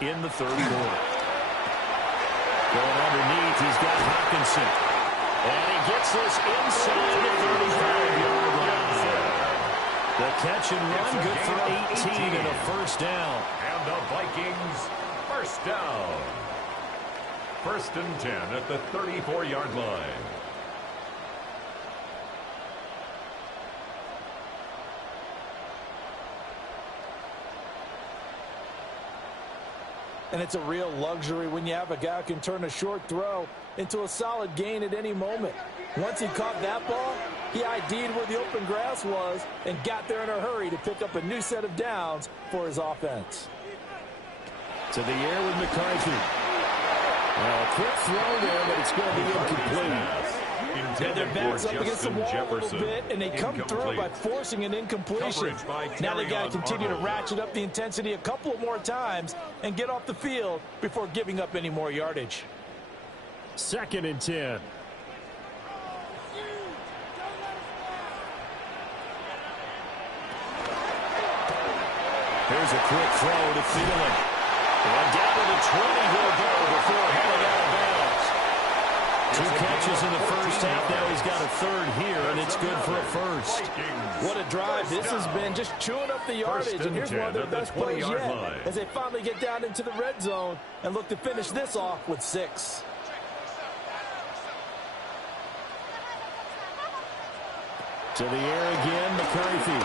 in the third quarter. Going underneath, he's got Hawkinson. And he gets this inside the 35-yard line. The catch and run, good for 18 and a first down. And the Vikings, first down. 1st and 10 at the 34-yard line. And it's a real luxury when you have a guy who can turn a short throw into a solid gain at any moment. Once he caught that ball, he ID'd where the open grass was and got there in a hurry to pick up a new set of downs for his offense. To the air with McCarthy. Well, a quick throw there, but it's going to be incomplete. And their backs up against the wall a little bit, and they come through by forcing an incompletion. Now they got to continue to ratchet up the intensity a couple of more times and get off the field before giving up any more yardage. 2nd and 10. Here's a quick throw to Thielen. And down to the 20 he'll go before heading out of bounds. 2 catches in the first half. Now he's got a third here, and it's good for a first. What a drive. This has been just chewing up the yardage, and here's one of their best plays yet as they finally get down into the red zone and look to finish this off with 6. To the air again, McCarthy.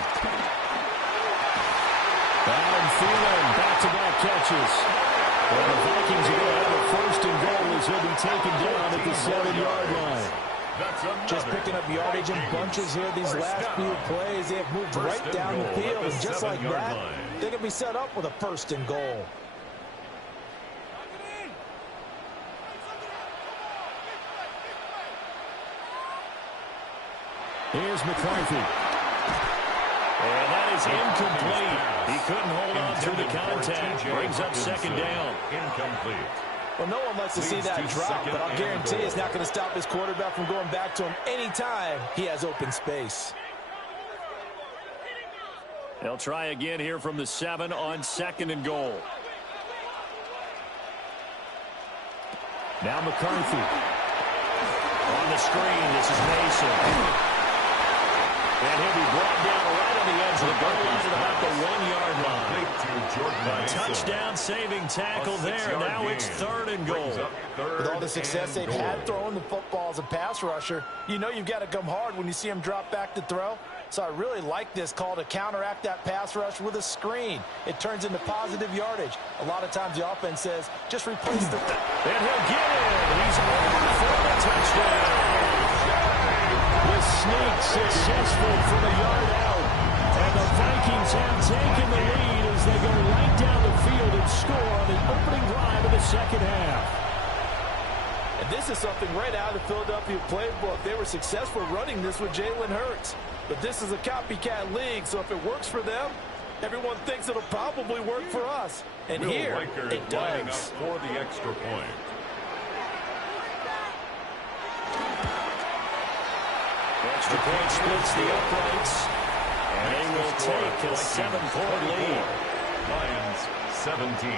And Thielen, back-to-back catches. And the Vikings are going to have a 1st and goal as he'll be taken down at the 7-yard line. Just picking up yardage in bunches here these last few plays. They have moved right down the field, and just like that, they're going to be set up with a 1st and goal. Here's McCarthy. And that is incomplete. He couldn't hold on to the contact. Brings up 2nd down. Incomplete. Well, no one likes to see that drop, but I'll guarantee it's not going to stop his quarterback from going back to him anytime he has open space. They'll try again here from the 7 on 2nd and goal. Now McCarthy. On the screen, this is Mason. And he'll be brought down right on the edge of the goal line at about the 1-yard line. A touchdown-saving tackle there. Now it's 3rd and goal. With all the success they've had throwing the football as a pass rusher, you know you've got to come hard when you see him drop back to throw. So I really like this call to counteract that pass rush with a screen. It turns into positive yardage. A lot of times the offense says, just replace the... And he'll get it. He's over for the touchdown. The sneak successful from a yard out. And the Vikings have taken the lead as they go right down the field and score on the opening drive of the 2nd half. And this is something right out of the Philadelphia playbook. They were successful running this with Jalen Hurts. But this is a copycat league, so if it works for them, everyone thinks it'll probably work for us. And here, it does. For the extra point. Extra point splits the uprights. And they will take a 7-point lead. Lions 17.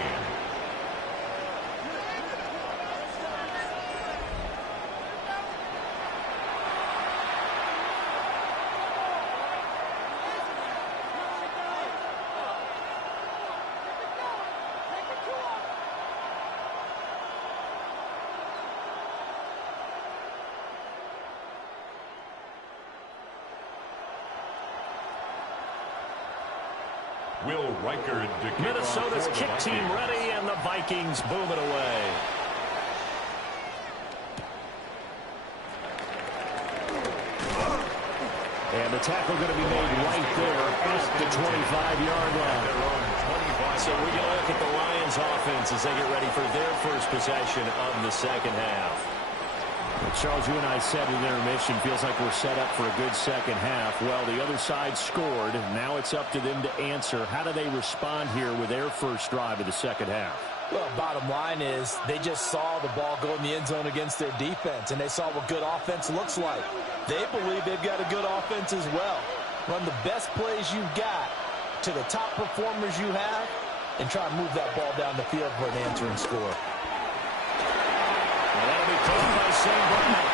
Will Reichard to kick Minnesota's kick team ready, and the Vikings boom it away. And the tackle going to be made right there at the 25-yard line. So we're going to look at the Lions offense as they get ready for their first possession of the 2nd half. Well, Charles, you and I said in intermission, feels like we're set up for a good 2nd half. Well, the other side scored. Now it's up to them to answer. How do they respond here with their first drive of the 2nd half? Well, bottom line is they just saw the ball go in the end zone against their defense, and they saw what good offense looks like. They believe they've got a good offense as well. Run the best plays you've got to the top performers you have, and try and move that ball down the field for an answering score. And that'll be caught by St. Brown.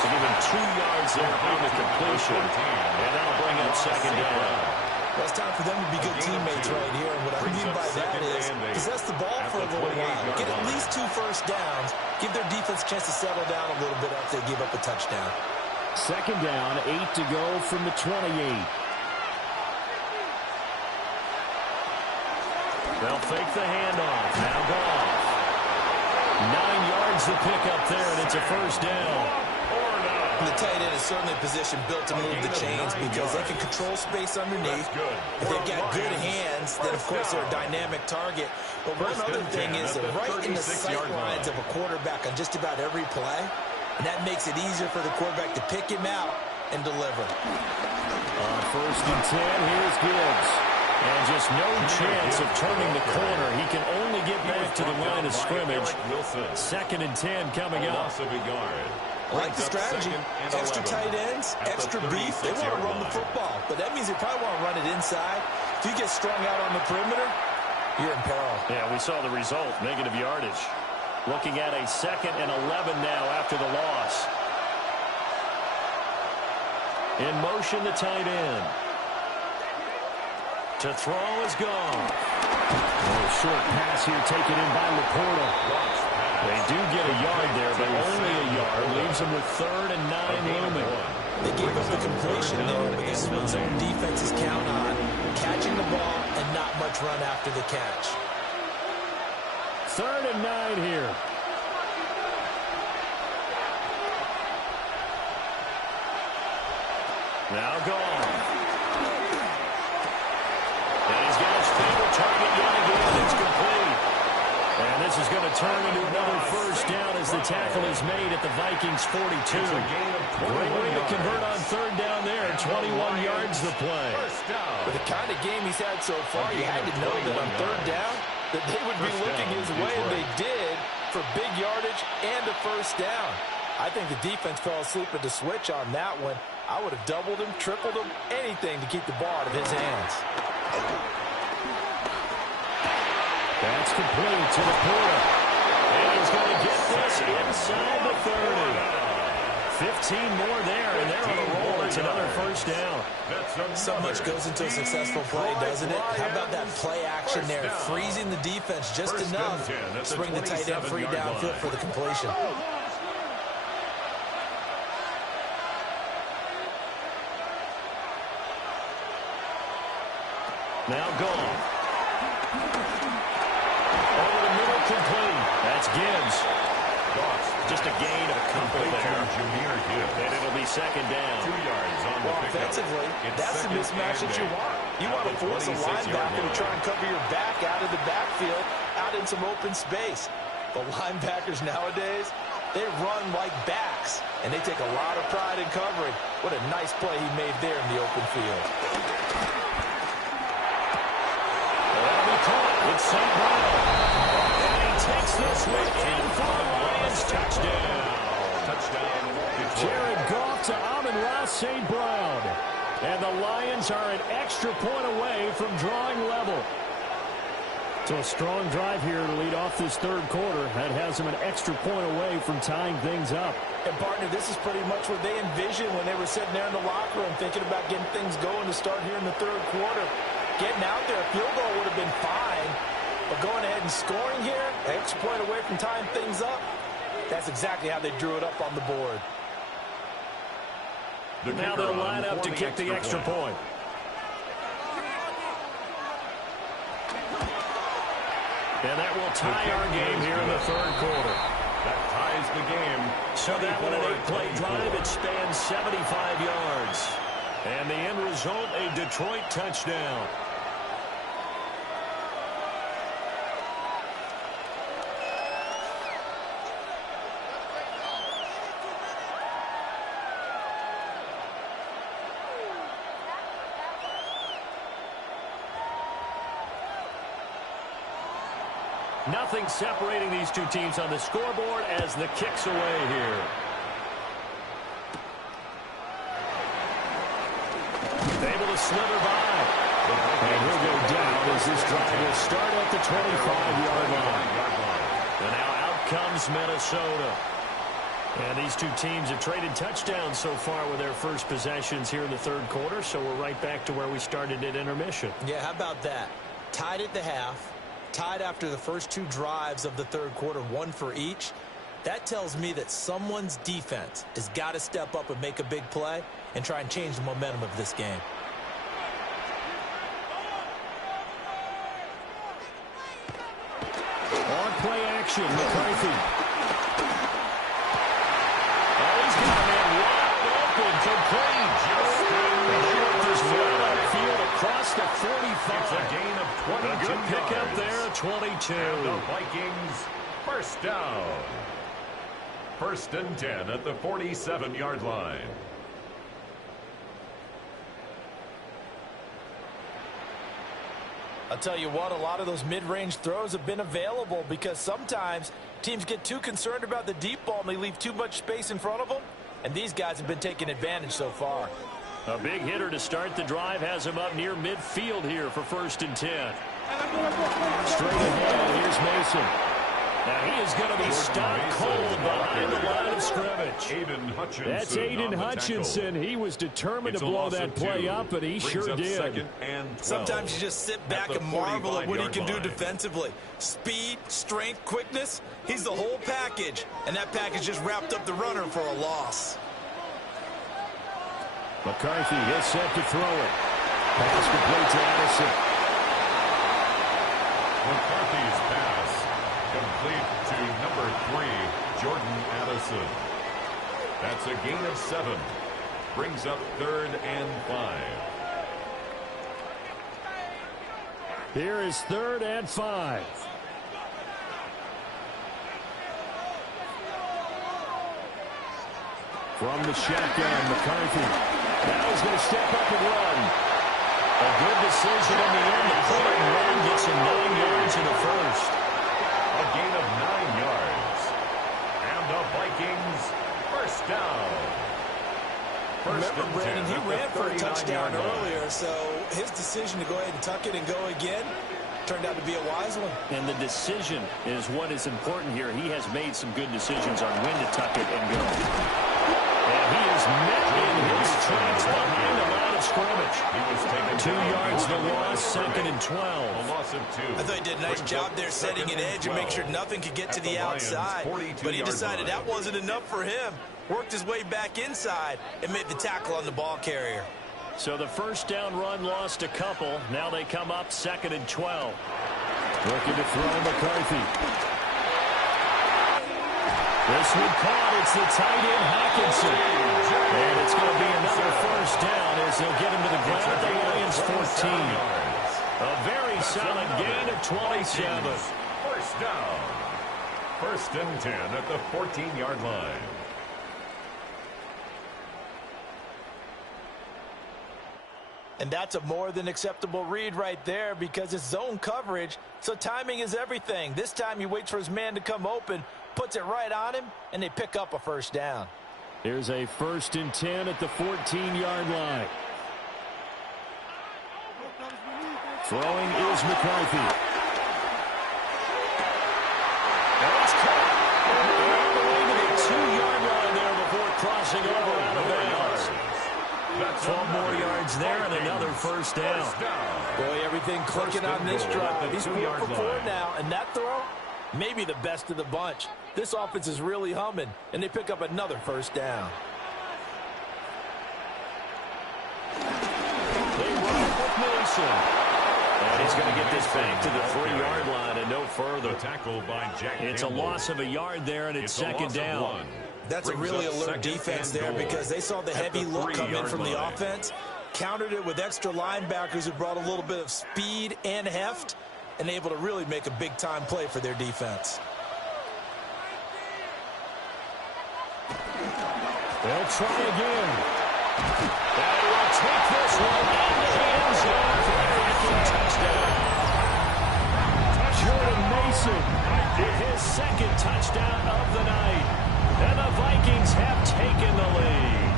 So give him 2 yards there on the completion. And that'll bring up second down. Well, it's time for them to be good teammates right here. And what I mean by that is possess the ball for a little while. Get at least 2 first downs. Give their defense a chance to settle down a little bit after they give up a touchdown. Second down, 8 to go from the 28. They'll fake the handoff. Now Goff. 9 yards to pick up there, and it's a first down. The tight end is certainly a position built to move the chains because they can control space underneath. If they've got good hands, then, of course, they're a dynamic target. But one other thing is they're right in the sight lines of a quarterback on just about every play, and that makes it easier for the quarterback to pick him out and deliver. First and 10, here's Gibbs. And just no chance of turning the corner. He can only get back to the line of scrimmage. Second and 10 coming up. I like the strategy. Extra tight ends, extra beef. They want to run the football, but that means they probably want to run it inside. If you get strung out on the perimeter, you're in peril. Yeah, we saw the result, negative yardage. Looking at a 2nd and 11 now after the loss. In motion, the tight end. To throw is gone. Short pass here taken in by Laporta. They do get a yard there, but only a yard. Leaves them with 3rd and 9 looming. They gave up the completion there, but this is what zone defenses count on. Catching the ball and not much run after the catch. 3rd and 9 here. Now gone. And he's got his favorite target yet again. It's complete. And this is going to turn into another first down as the tackle is made at the Vikings 42. Great way to convert on 3rd down there. 21 yards to play. With the kind of game he's had so far, you had to know that on 3rd down that they would be looking his way, and they did, for big yardage and a first down. I think the defense fell asleep at the switch on that one. I would have doubled him, tripled him, anything to keep the ball out of his hands. That's complete to Laporta. And he's going to get this inside the 30. 15 more there, and they're on a roll. It's another first down. So much goes into a successful play, doesn't it? How about that play action there, freezing the defense just enough to bring the tight end free downfield for the completion. Now gone. Over the middle, complete. That's Gibbs. Just a gain of a couple there. And it'll be second down. 2 yards on the pickup. Offensively, that's the mismatch that you want. You want to force a linebacker to try and cover your back out of the backfield, out in some open space. The linebackers nowadays, they run like backs, and they take a lot of pride in covering. What a nice play he made there in the open field. It's St. Brown. And he takes this one in for the Lions. Touchdown. Jared Goff to Amon-Ra St. Brown. And the Lions are an extra point away from drawing level. So a strong drive here to lead off this 3rd quarter. That has them an extra point away from tying things up. And, partner, this is pretty much what they envisioned when they were sitting there in the locker room thinking about getting things going to start here in the 3rd quarter. Getting out there, a field goal would have been fine. But going ahead and scoring here, an extra point away from tying things up, that's exactly how they drew it up on the board. Now they'll line up to kick the extra point. And that will tie our game here in the 3rd quarter. That ties the game. So that one, an 8-play drive, it spans 75 yards. And the end result, a Detroit touchdown. Nothing separating these two teams on the scoreboard as the kick's away here. Able to slither by. And he'll go down as as this drive will start at the 25-yard line. And now out comes Minnesota. And these two teams have traded touchdowns so far with their first possessions here in the third quarter, so we're right back to where we started at intermission. Yeah, how about that? Tied at the half, tied after the first two drives of the third quarter, one for each. That tells me that someone's defense has got to step up and make a big play and try and change the momentum of this game. On play action, McCarthy. Oh, he's got a man wide open, complete. And they want this field upfield across the 45. It's a gain of 22 A good pick yards. up there, 22. And the Vikings, first down. First and 10 at the 47-yard line. I'll tell you what, a lot of those mid-range throws have been available because sometimes teams get too concerned about the deep ball and they leave too much space in front of them, and these guys have been taking advantage so far. A big hitter to start the drive has him up near midfield here for first and 10. Straight ahead, here's Mason. Now he is going to be stopped cold behind the line of scrimmage. That's Aiden Hutchinson. He was determined to blow that play up, and he sure did. Sometimes you just sit back and marvel at what he can do defensively. Speed, strength, quickness, he's the whole package. And that package just wrapped up the runner for a loss. McCarthy is set to throw it. Pass complete to Addison. McCarthy's pass complete to number 3, Jordan Addison. That's a gain of 7. Brings up 3rd and 5. Here is 3rd and 5. From the shotgun, McCarthy. Now he's going to step up and run. A good decision in the end. The play and run gets him 9 yards in the first. A gain of 9 yards. And the Vikings, first down. Remember, Brandon, he ran for a touchdown earlier, so his decision to go ahead and tuck it and go again turned out to be a wise one. And the decision is what is important here. He has made some good decisions on when to tuck it and go. And he is met in his tracks behind the line of scrimmage. He was taken 2 yards the loss, 2nd and 12. A loss of 2. I thought he did a nice job there setting an edge and make sure nothing could get to the outside. But he decided that wasn't enough for him. Worked his way back inside and made the tackle on the ball carrier. So the first down run lost a couple. Now they come up 2nd and 12. Looking to throw McCarthy. This one caught. It's the tight end, Hawkinson. And it's going to be another first down as they'll get him to the ground at the Lions 14. A very solid gain of 27. First down. First and 10 at the 14-yard line. And that's a more than acceptable read right there because it's zone coverage, so timing is everything. This time he waits for his man to come open, puts it right on him, and they pick up a first down. Here's a 1st and 10 at the 14-yard line. Throwing is McCarthy. And it's caught. All the way to the 2-yard line there before crossing over out of bounds. 12 more yards there and another first down. Boy, everything clicking on this drive. He's 4 for 4 now, and that throw, maybe the best of the bunch. This offense is really humming, and they pick up another first down. They run with Mason. And he's going to get this back to the 3-yard line and no further. Tackle by Jack It's Campbell. a loss of a yard there, and it's 2nd down. That's a really alert defense there because they saw the heavy look come in from the offense, countered it with extra linebackers who brought a little bit of speed and heft, and able to really make a big-time play for their defense. They'll try again. They will take this one into the end zone for a second touchdown. Jordan Mason with his 2nd touchdown of the night. And the Vikings have taken the lead.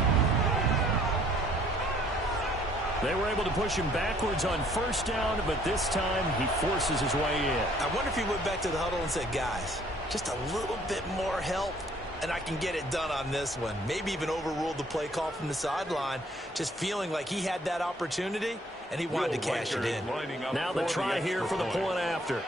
They were able to push him backwards on first down, but this time he forces his way in. I wonder if he went back to the huddle and said, guys, just a little bit more help, and I can get it done on this one. Maybe even overruled the play call from the sideline, just feeling like he had that opportunity, and he wanted to cash it in. Now the try here for the point after.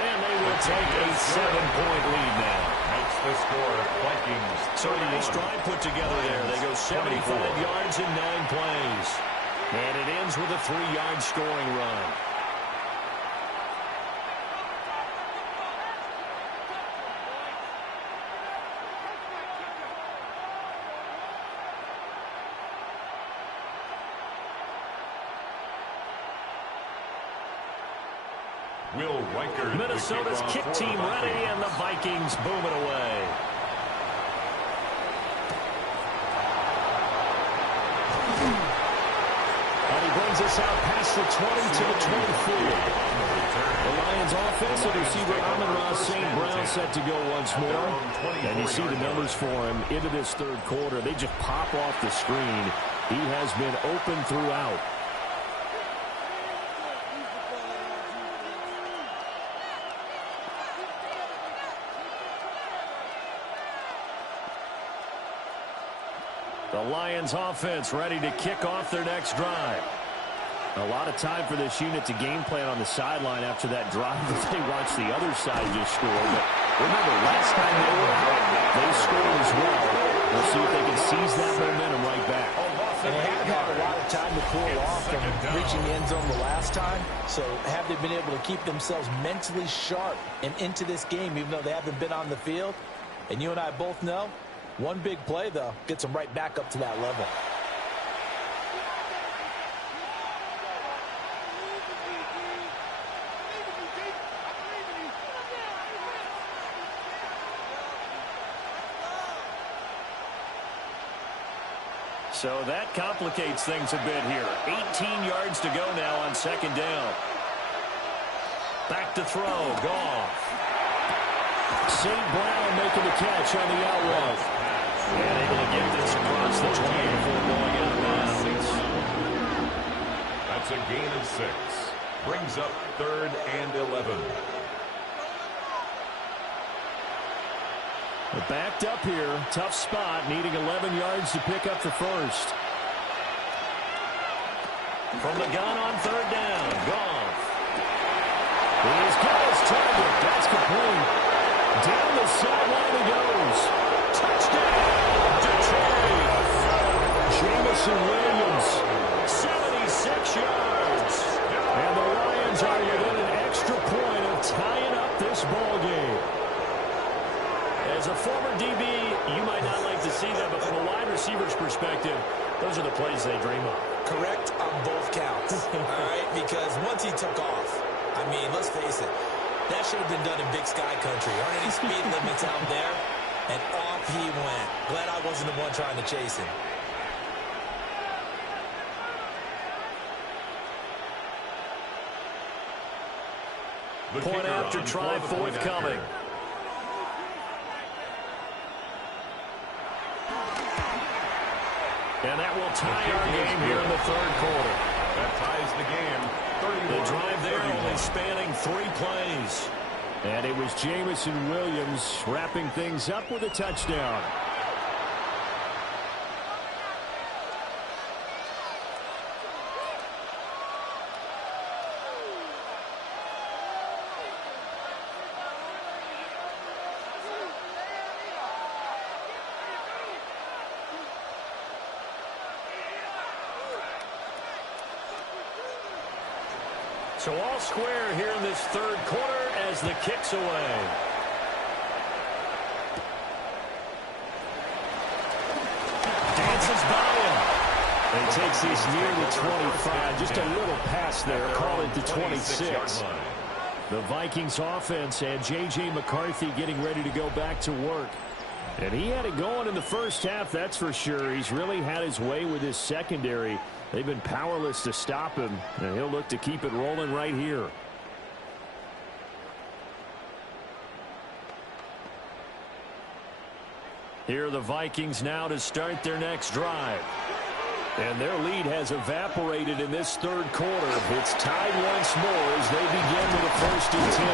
And they will take a 7-point lead now. Makes the score Vikings. So a nice drive put together there. They go 75 yards in 9 plays. And it ends with a 3-yard scoring run. Will Riker, Minnesota's kick team ready, and the Vikings boom it away. And he brings us out past the 20 to the 24. The Lions offensive receiver Amon-Ra St. Brown set to go once more. And you see the numbers for him into this third quarter. They just pop off the screen. He has been open throughout. The Lions offense ready to kick off their next drive. A lot of time for this unit to game plan on the sideline after that drive that they watched the other side just score. But remember, last time they were out, they scored as well. We'll see if they can seize that momentum right back. And they haven't had a lot of time to cool off from reaching the end zone the last time. So have they been able to keep themselves mentally sharp and into this game, even though they haven't been on the field? And you and I both know, one big play, though, gets them right back up to that level. So that complicates things a bit here. 18 yards to go now on second down. Back to throw. Goff. St. Brown making the catch on the out route. And able to get this across the 20 before going out of bounds. That's a gain of 6. Brings up 3rd and 11. They're backed up here. Tough spot. Needing 11 yards to pick up the first. From the gun on 3rd down. Goff. He's got his target. That's complete. Down the sideline he goes. Touchdown, Detroit. Jameson Williams, 76 yards. And the Lions are within an extra point of tying up this ball game. As a former DB, you might not like to see that, but from a wide receiver's perspective, those are the plays they dream of. Correct on both counts. All right, because once he took off, I mean, let's face it, that should have been done in Big Sky Country. Aren't any speed limits out there? And off he went. Glad I wasn't the one trying to chase him. Point after try forthcoming. And that will tie our game here in the third quarter. That ties the game. The drive there only spanning 3 plays. And it was Jameson Williams wrapping things up with a touchdown. So all square here in this third quarter as the kick's away. Dances by him. And takes these near the 25. Just a little pass there. Call it the 26. The Vikings offense and J.J. McCarthy getting ready to go back to work. And he had it going in the first half, that's for sure. He's really had his way with his secondary. They've been powerless to stop him, and he'll look to keep it rolling right here. Here are the Vikings now to start their next drive. And their lead has evaporated in this third quarter. It's tied once more as they begin with a 1st and 10.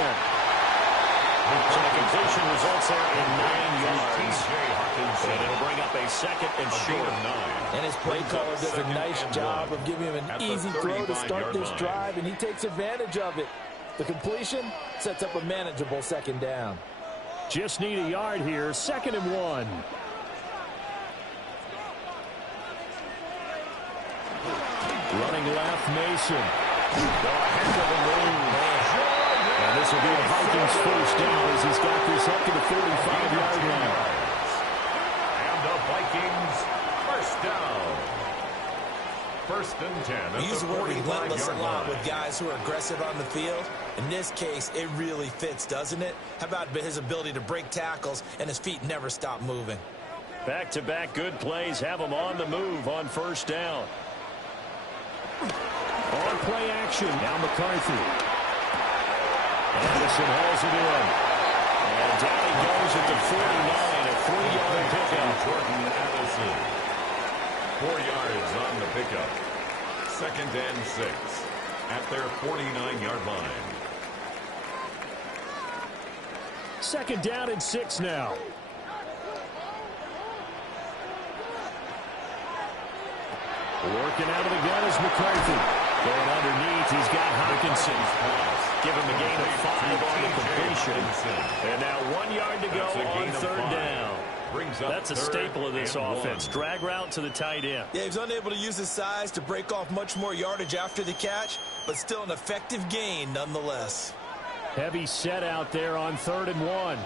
So the completion results there in 9 yards. And it'll bring up a 2nd and short. And his play caller does a nice job of giving him an easy throw to start this drive, and he takes advantage of it. The completion sets up a manageable 2nd down. Just need a yard here, 2nd and 1. Running left, Mason. The heck of a move. And this will be a Vikings 1st down as he's got this up to the 45-yard line. And the Vikings 1st down. 1st and 10. We use the word relentless a lot with guys who are aggressive on the field. In this case, it really fits, doesn't it? How about his ability to break tackles and his feet never stop moving? Back-to-back good plays have him on the move on 1st down. On play action, now McCarthy. Anderson hauls it in. And down he goes at the 49, a 3-yard pickup. Jordan Addison. 4 yards on the pickup. 2nd and 6 at their 49-yard line. 2nd down and 6 now. Working out of the gun is McCarthy. Going underneath, he's got Hawkinson's pass. Give him a gain of 5 on the completion. And now 1 yard to go on 3rd down. That's a staple of this offense. Drag route to the tight end. Yeah, he's unable to use his size to break off much more yardage after the catch, but still an effective gain nonetheless. Heavy set out there on 3rd and 1.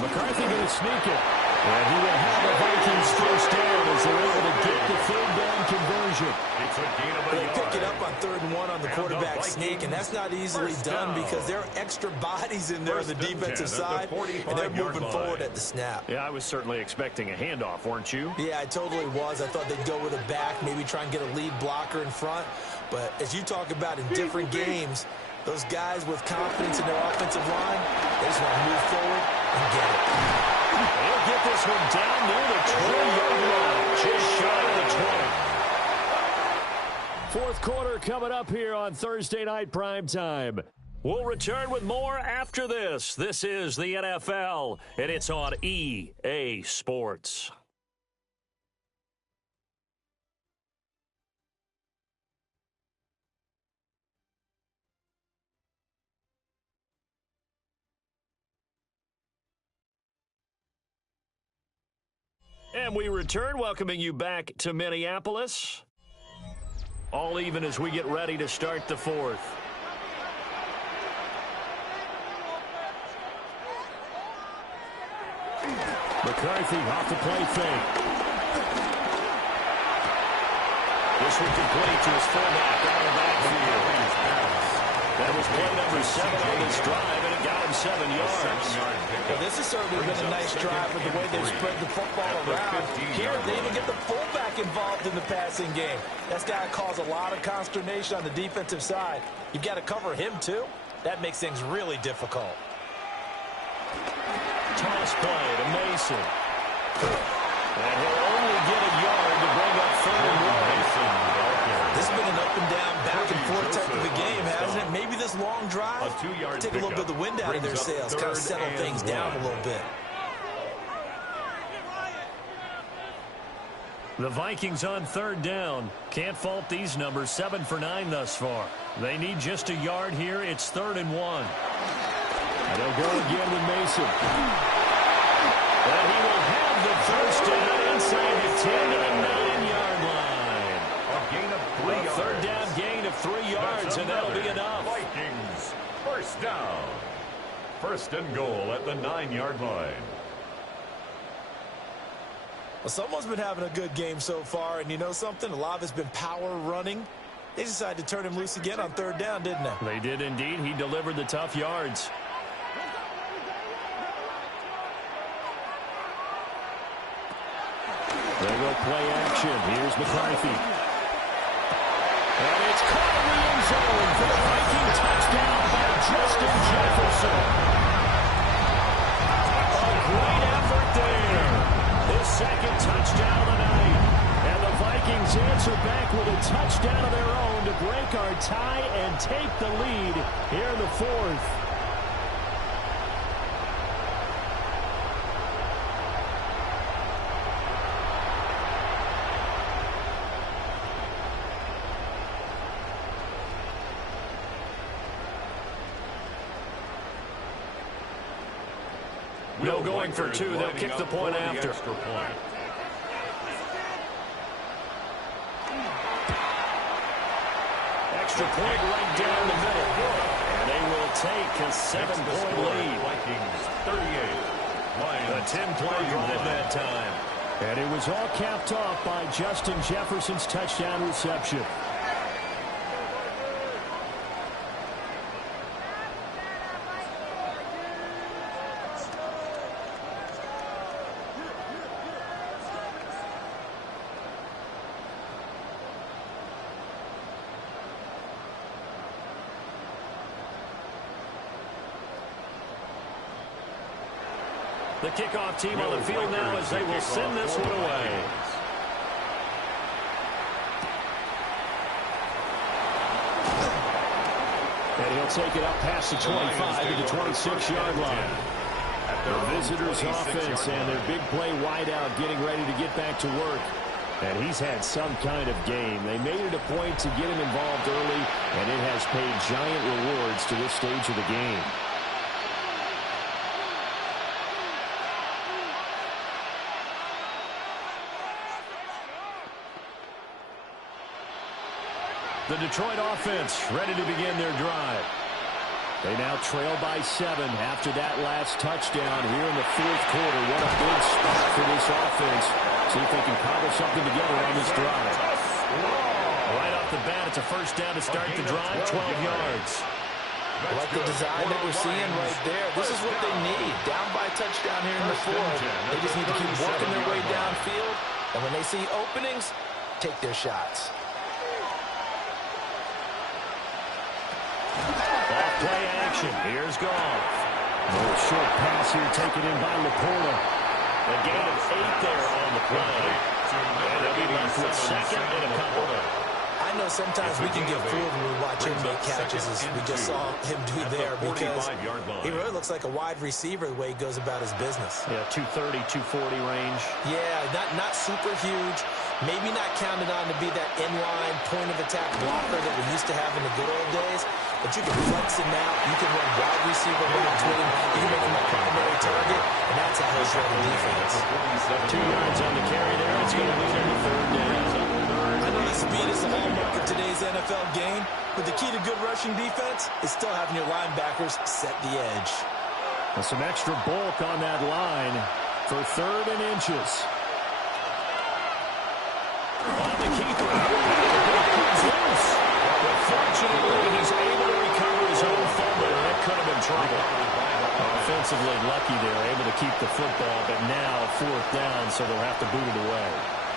McCarthy going to sneak it. And he will have the Vikings 1st down as they're able to get the 3rd down conversion. It's a gain of a They yard. pick it up on 3rd and 1 on the quarterback sneak, and that's not easily done down. because there are extra bodies in there on the defensive side, and they're moving forward at the snap. Yeah, I was certainly expecting a handoff, weren't you? Yeah, I totally was. I thought they'd go with a back, maybe try and get a lead blocker in front. But as you talk about in different games, those guys with confidence in their offensive line, they just want to move forward and get it. They'll get this one down near the 20-yard line, just shy of the 20. 4th quarter coming up here on Thursday Night Primetime. We'll return with more after this. This is the NFL, and it's on EA Sports. And we return, welcoming you back to Minneapolis. All even as we get ready to start the 4th. McCarthy off the play fake. This one complete to his fullback out of the backfield. That was play number 7 on this drive, and it got him 7 yards. Well, this has certainly been a nice drive with the way they've spread the football around. Here, they even get the fullback involved in the passing game. That's got to cause a lot of consternation on the defensive side. You've got to cover him, too. That makes things really difficult. Toss play to Mason. And he'll only get a yard to bring up 3rd and 1. This has been an up-and-down, back-and-forth type of a game, hasn't it? Maybe this long drive, A 2-yard take a little bit of the wind out of their sails, kind of settle things down a little bit. The Vikings on 3rd down. Can't fault these numbers. 7 for 9 thus far. They need just a yard here. It's 3rd and 1. And they'll go again with Mason. And he will have the 1st down inside the 10 to the 9-yard line. A gain of 3 yards. 3rd down gain of 3 yards, and that'll be enough. Vikings 1st down. 1st and goal at the 9-yard line. Well, someone's been having a good game so far, and you know something? A lot of it's been power running. They decided to turn him loose again on 3rd down, didn't they? They did indeed. He delivered the tough yards. They will play action. Here's McCarthy. And it's caught in the end zone for the Viking touchdown by Justin Jefferson. second touchdown of the night. And the Vikings answer back with a touchdown of their own to break our tie and take the lead here in the fourth. No going for two. They'll kick the point after. Extra point. Extra point right down the middle. And they will take a 7-point lead. Vikings 38. Lions A 10-play drive that time. And it was all capped off by Justin Jefferson's touchdown reception. The kickoff team on the field now as they will send this one away. And he'll take it up past the 25 to the 26-yard line. The visitors' offense and their big play wideout getting ready to get back to work. And he's had some kind of game. They made it a point to get him involved early, and it has paid giant rewards to this stage of the game. The Detroit offense ready to begin their drive. They now trail by 7 after that last touchdown here in the fourth quarter. What a big spot for this offense. See if they can cobble something together on this drive. Right off the bat, it's a first down to start the drive, 12 yards. I like the design that we're seeing right there. This is what they need. Down by a touchdown here in the fourth. They just need to keep working their way downfield. And when they see openings, take their shots. Off-play action. Here's Goff. A little short pass here taken in by Laporta. A gain of 8 there on the play. And they'll be left with second and a couple. I know sometimes we can get fooled when we watch him make catches, as we just saw him do there, because he really looks like a wide receiver the way he goes about his business. Yeah, 230, 240 range. Yeah, not super huge. Maybe not counted on to be that inline point-of-attack blocker that we used to have in the good old days. But you can flex him out. You can run wide receiver routes with him. You can make him a primary target. And that's how he'll show the defense. 2 yards on the carry there. It's going to lead him to third down. I know that speed is the hallmark of today's NFL game. But the key to good rushing defense is still having your linebackers set the edge. And some extra bulk on that line for 3rd and inches. On the keeper. Loose. But fortunately, he's able to recover his own fumble. That could have been trouble. Offensively lucky there, able to keep the football, but now 4th down, so they'll have to boot it away.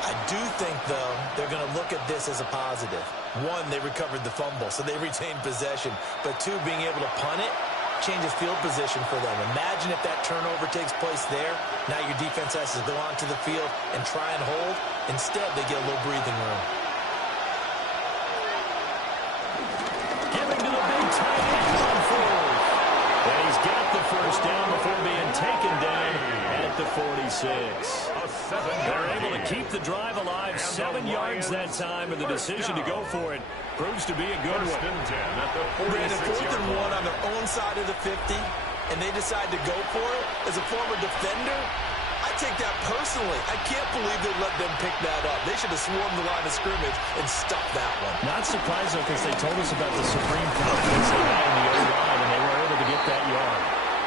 I do think, though, they're going to look at this as a positive. 1, they recovered the fumble, so they retained possession. But 2, being able to punt it changes field position for them. Imagine if that turnover takes place there. Now your defense has to go onto the field and try and hold. Instead, they get a little breathing room. Giving to the big tight end on 4th. And he's got the first down before being taken down at the 46. They're able to keep the drive alive. 7 yards that time, and the decision to go for it proves to be a good one. Brandon, 4th and 1 on their own side of the 50, and they decide to go for it. As a former defender, I take that personally. I can't believe they let them pick that up. They should have swarmed the line of scrimmage and stopped that one. Not surprised, though, because they told us about the supreme confidence they had in the O-line, and they were able to get that yard.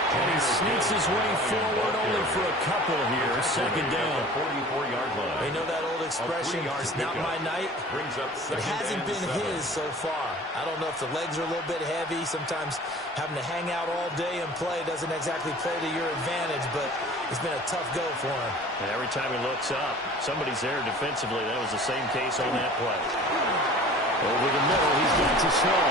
And he sneaks his way forward only for a couple here. 2nd down. 44-yard line. They know that old expression, it's not my night. It hasn't been his so far. I don't know if the legs are a little bit heavy. Sometimes having to hang out all day and play doesn't exactly play to your advantage, but it's been a tough go for him. And every time he looks up, somebody's there defensively. That was the same case on that play. Over the middle, he's got to slow.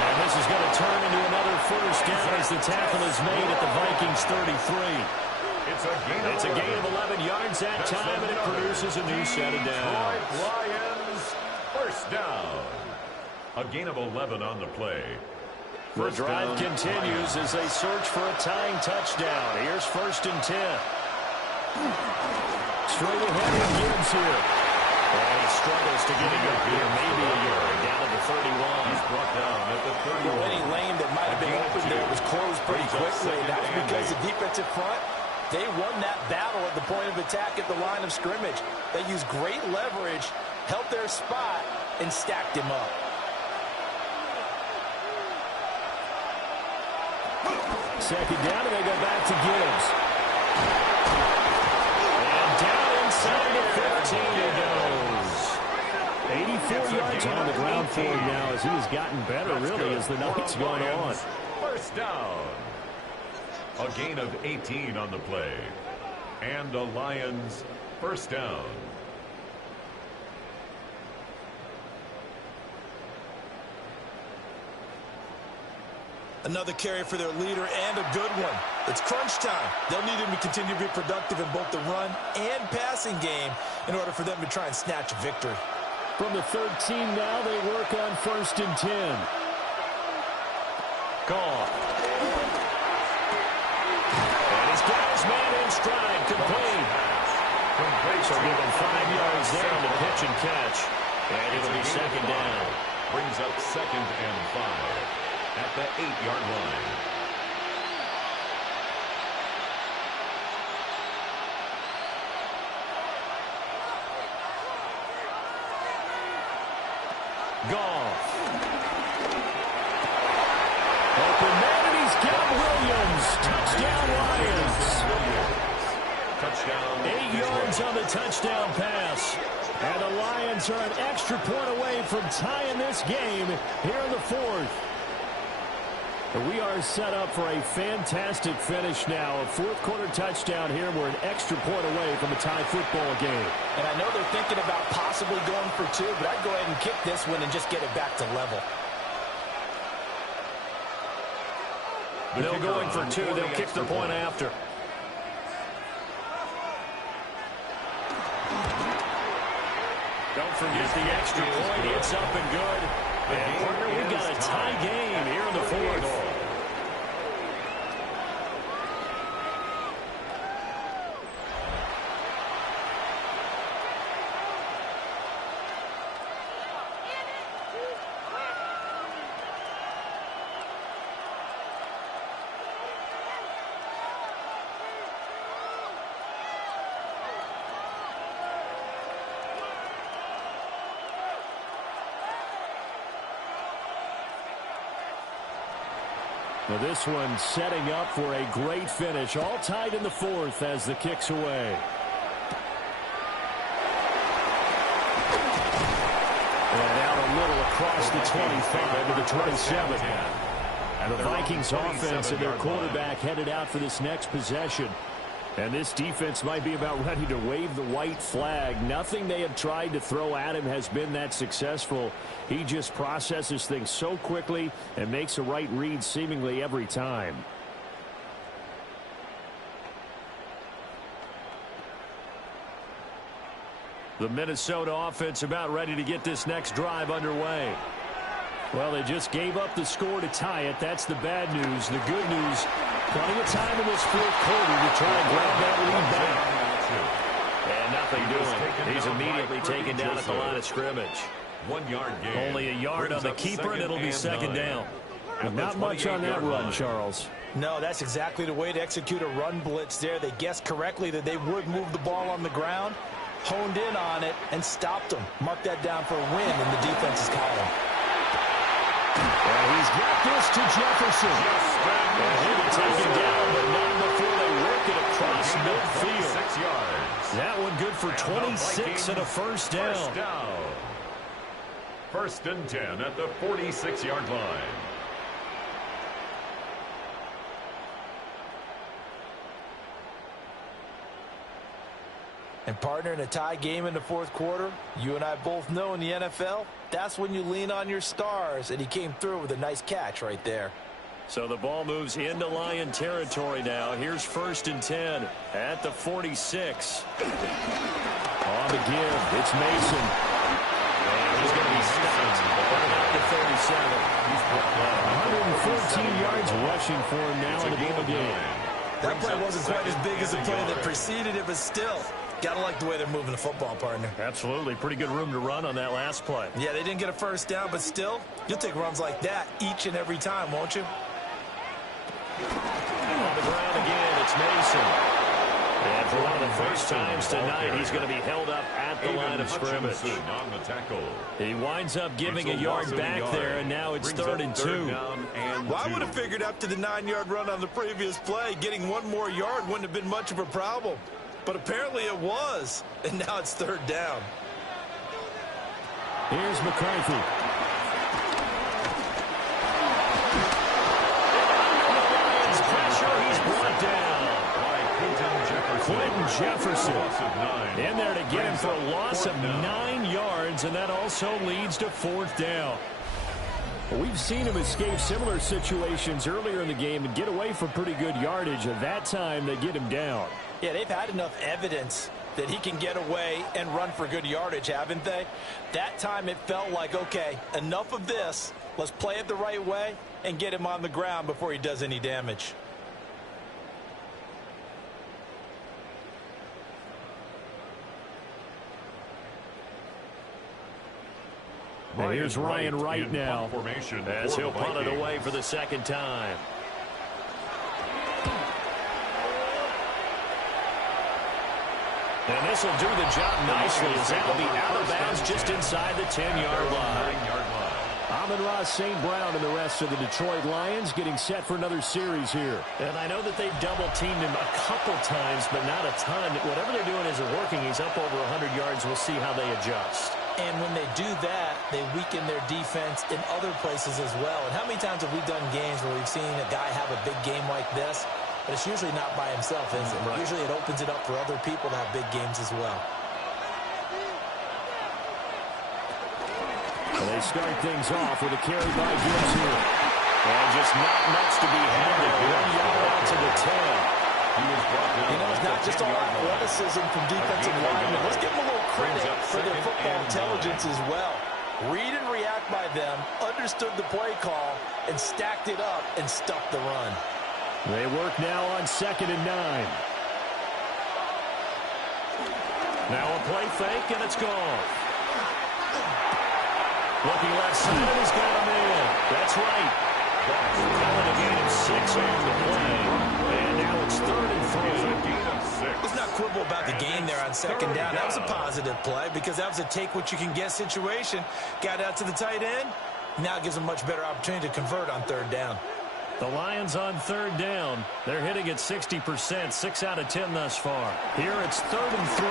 And this is going to turn into another first down as the tackle is made at the Vikings 33. It's a gain of 11 yards that time, and it produces a new set of downs. Lions, first down. A gain of 11 on the play. The drive continues as they search for a tying touchdown. Here's 1st and 10. Straight ahead with Gibbs here. And he struggles to get it up here. Maybe a yard down at the 31. He's brought down at the 31. Well, any lane that might have been open there was closed pretty quickly. And that was because the defensive front, they won that battle at the point of attack at the line of scrimmage. They used great leverage, held their spot, and stacked him up. Second down, and they go back to Gibbs. And down inside the 15 he goes. 84 yards on the ground for him now as he has gotten better, really, as the night's gone on. First down. A gain of 18 on the play. And the Lions first down. Another carry for their leader, and a good one. It's crunch time. They'll need him to continue to be productive in both the run and passing game in order for them to try and snatch a victory. From the 13 now, they work on 1st and 10. Goff. And he's got his man in stride, complete. So give him 5 yards there on the pitch and catch. And it'll be second down. Brings up 2nd and 5. At the 8-yard line. Goff. Open man, and he's got Williams. Touchdown, Lions. Touchdown. 8 yards on the touchdown pass. And the Lions are an extra point away from tying this game here in the 4th. We are set up for a fantastic finish now. A 4th quarter touchdown here. We're an extra point away from a tie football game. And I know they're thinking about possibly going for 2, but I'd go ahead and kick this one and just get it back to level. They'll go in for 2. They'll kick the point after. Don't forget the extra point. It's up and good. And partner, we've got a tie game here in the 4th. Well, this one setting up for a great finish. All tied in the 4th as the kick's away. And out a little across the 25 to the 27. And the Vikings offense and their quarterback headed out for this next possession. And this defense might be about ready to wave the white flag. Nothing they have tried to throw at him has been that successful. He just processes things so quickly and makes a right read seemingly every time. The Minnesota offense about ready to get this next drive underway. Well, they just gave up the score to tie it. That's the bad news. The good news, plenty of time in this 4th quarter to try and grab that lead back. And nothing doing. He's immediately taken down at the line of scrimmage. 1 yard gain. Only a yard on the keeper, and it'll be second down. Not much on that run, Charles. No, that's exactly the way to execute a run blitz there. They guessed correctly that they would move the ball on the ground, honed in on it, and stopped them. Mark that down for a win in the defense's column. And he's got this to Jefferson. And he'll be taken down, but not before they work it across midfield. 6 yards. That one good for 26 and a first down. First down. 1st and 10 at the 46-yard line. And partner, in a tie game in the 4th quarter, you and I both know in the NFL, that's when you lean on your stars, and he came through with a nice catch right there. So the ball moves into Lion territory now. Here's 1st and 10 at the 46. On the give, it's Mason. And he's going to be stopped at the 37. 114 yards rushing for him now in the ball game. That play wasn't quite as big as the play that preceded it, but still, got to like the way they're moving the football, partner. Absolutely. Pretty good room to run on that last play. Yeah, they didn't get a first down, but still, you'll take runs like that each and every time, won't you? On the ground again, it's Mason. And for one of the first times tonight, he's going to be held up at the line of scrimmage. On the tackle. He winds up giving a yard back there, and now it's 3rd and 2. Well, I would have figured after the 9-yard run on the previous play, getting one more yard wouldn't have been much of a problem. But apparently it was, and now it's 3rd down. Here's McCarthy. Quentin Jefferson in there to get him for a loss of 9 yards, and that also leads to 4th down. We've seen him escape similar situations earlier in the game and get away for pretty good yardage. At that time, they get him down. Yeah, they've had enough evidence that he can get away and run for good yardage, haven't they? That time it felt like, okay, enough of this. Let's play it the right way and get him on the ground before he does any damage. And here's Ryan Wright now as he'll punt it away for the 2nd time. And this will do the job nicely as that'll be out of bounds just inside the 10-yard line. Amon-Ra St. Brown and the rest of the Detroit Lions getting set for another series here. And I know that they've double-teamed him a couple times, but not a ton. Whatever they're doing isn't working. He's up over 100 yards. We'll see how they adjust. And when they do that, they weaken their defense in other places as well. And how many times have we done games where we've seen a guy have a big game like this? But it's usually not by himself, is it? Right. Usually it opens it up for other people to have big games as well. Well, they start things off with a carry by Gibbs here. And just not much to be had there. 1 yard out to the 10. You know, it's not just all athleticism from defensive linemen. Let's give them a little credit for their football intelligence as well. Read and react by them, understood the play call, and stacked it up and stuffed the run. They work now on 2nd and 9. Now a play fake, and it's gone. Looking left side, and he's got him in. That's right. Calling a gain of 6 on the play. And now it's 3rd and 3. Let's not quibble about the gain there on 2nd down. That was a positive play because that was a take-what-you-can-get situation. Got out to the tight end. Now it gives them a much better opportunity to convert on 3rd down. The Lions on 3rd down. They're hitting at 60%, 6 out of 10 thus far. Here it's 3rd and 3.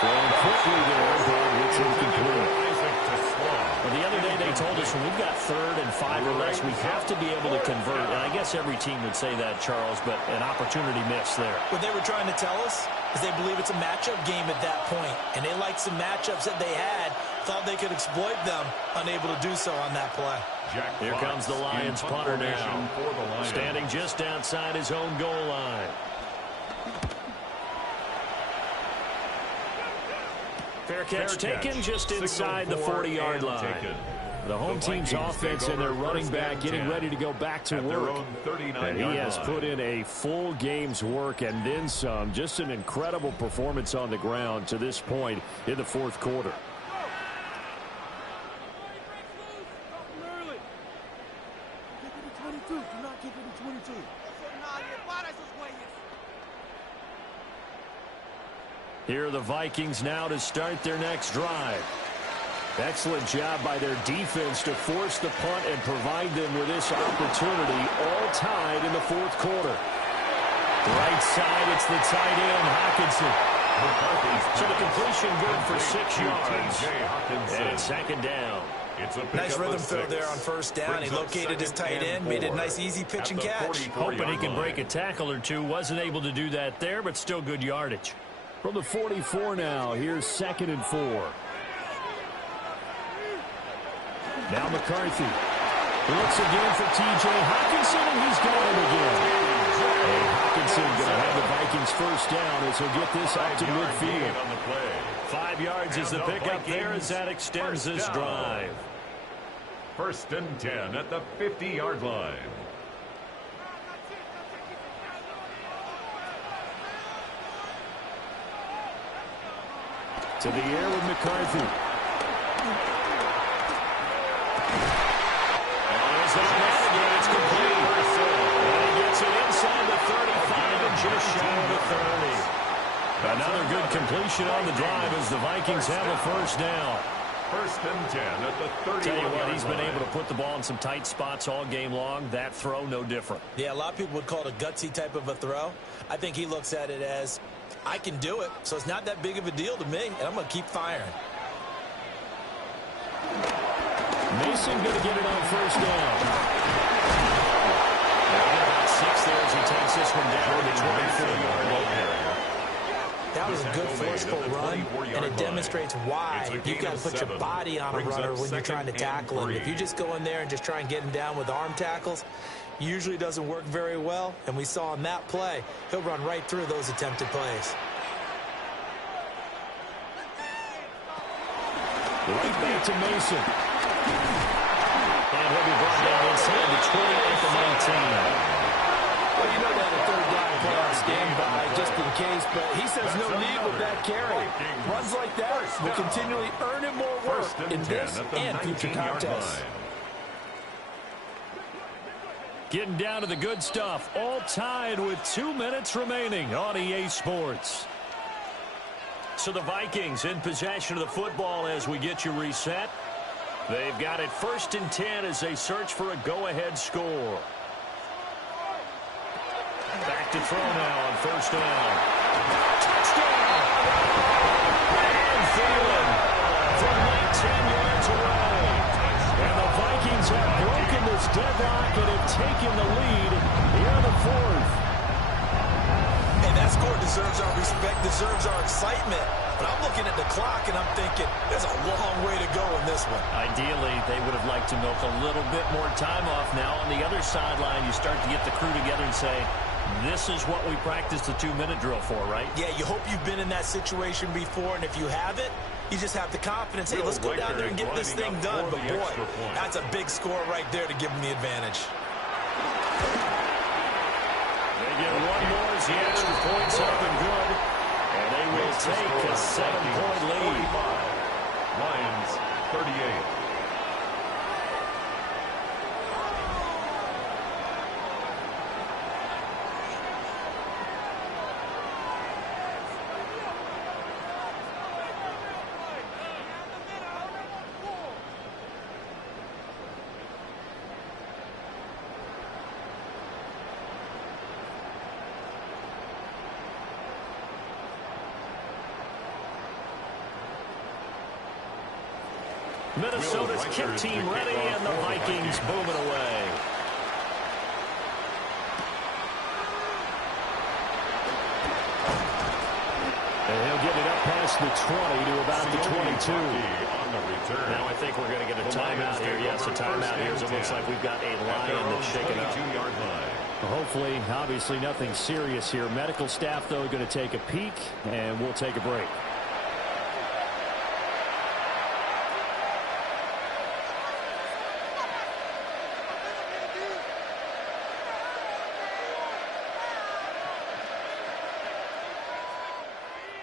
Throwing quickly there, but it's incomplete. Well, the other day they told us when we've got 3rd and 5 or less, we have to be able to convert. And I guess every team would say that, Charles, but an opportunity missed there. What they were trying to tell us is they believe it's a matchup game at that point. And they liked some matchups that they had, thought they could exploit them, unable to do so on that play. Here comes the Lions punter now, standing just outside his own goal line. Fair catch taken just inside the 40-yard line. The home team's offense and their running back getting ready to go back to work. And he has put in a full game's work and then some. Just an incredible performance on the ground to this point in the 4th quarter. Here are the Vikings now to start their next drive. Excellent job by their defense to force the punt and provide them with this opportunity, all tied in the 4th quarter. Right side, it's the tight end, Hockenson. So the completion good for 6 yards. And it's 2nd down. Nice rhythm fill there on 1st down. He located his tight end, made a nice easy pitch and catch. Hoping he can break a tackle or two. Wasn't able to do that there, but still good yardage. From the 44 now, here's 2nd and 4. Now McCarthy. Looks again for T.J. Hockenson, and he's got him again. And Hockenson going to have the Vikings first down as he'll get this up to midfield. On the play. 5 yards is the pickup there as that extends this drive. 1st and 10 at the 50-yard line. To the air with McCarthy. As they navigate, it's complete. And he gets it inside the 35 and just shy of the 30. Another good completion on the drive as the Vikings have a first down. 1st and 10 at the 30-yard line. Tell you what, he's been able to put the ball in some tight spots all game long. That throw, no different. Yeah, a lot of people would call it a gutsy type of a throw. I think he looks at it as, I can do it, so it's not that big of a deal to me, and I'm going to keep firing. Mason going to get it on first down. About 6 there as he takes this one down to the 24-yard line. That was a good forceful run, and it demonstrates why you've got to put your body on a runner when you're trying to tackle him. If you just go in there and just try and get him down with arm tackles, usually doesn't work very well, and we saw in that play, he'll run right through those attempted plays. Right back to Mason. And he'll be brought down inside the 20 at the 19. Well, you know that a third down playoff standby just in case, but he says no need with that carry. Runs like that will continually earn him more work in this and future contests. Getting down to the good stuff. All tied with 2 minutes remaining on EA Sports. So the Vikings in possession of the football as we get you reset. They've got it 1st and 10 as they search for a go-ahead score. Back to throw now on first down. Touchdown! And Thielen from 19 yards away. And the Vikings have broken this deadlock and have taken the lead here in the 4th. And that score deserves our respect, deserves our excitement. But I'm looking at the clock and I'm thinking there's a long way to go in this one. Ideally, they would have liked to milk a little bit more time off. Now on the other sideline, you start to get the crew together and say, this is what we practiced the 2-minute drill for, right? Yeah, you hope you've been in that situation before, and if you haven't, you just have the confidence, hey, let's go down there and get this thing done. But boy, that's a big score right there to give them the advantage. They get one more as the extra point's up and good. And they will take a 7-point lead. Lions 38. Minnesota's kick team ready, and the Vikings booming away. And he'll get it up past the 20 to about the 22. Now I think we're going to get a timeout here. Yes, a timeout here. It looks like we've got a Lion that's shaken up. Well, hopefully, obviously nothing serious here. Medical staff, though, going to take a peek, and we'll take a break.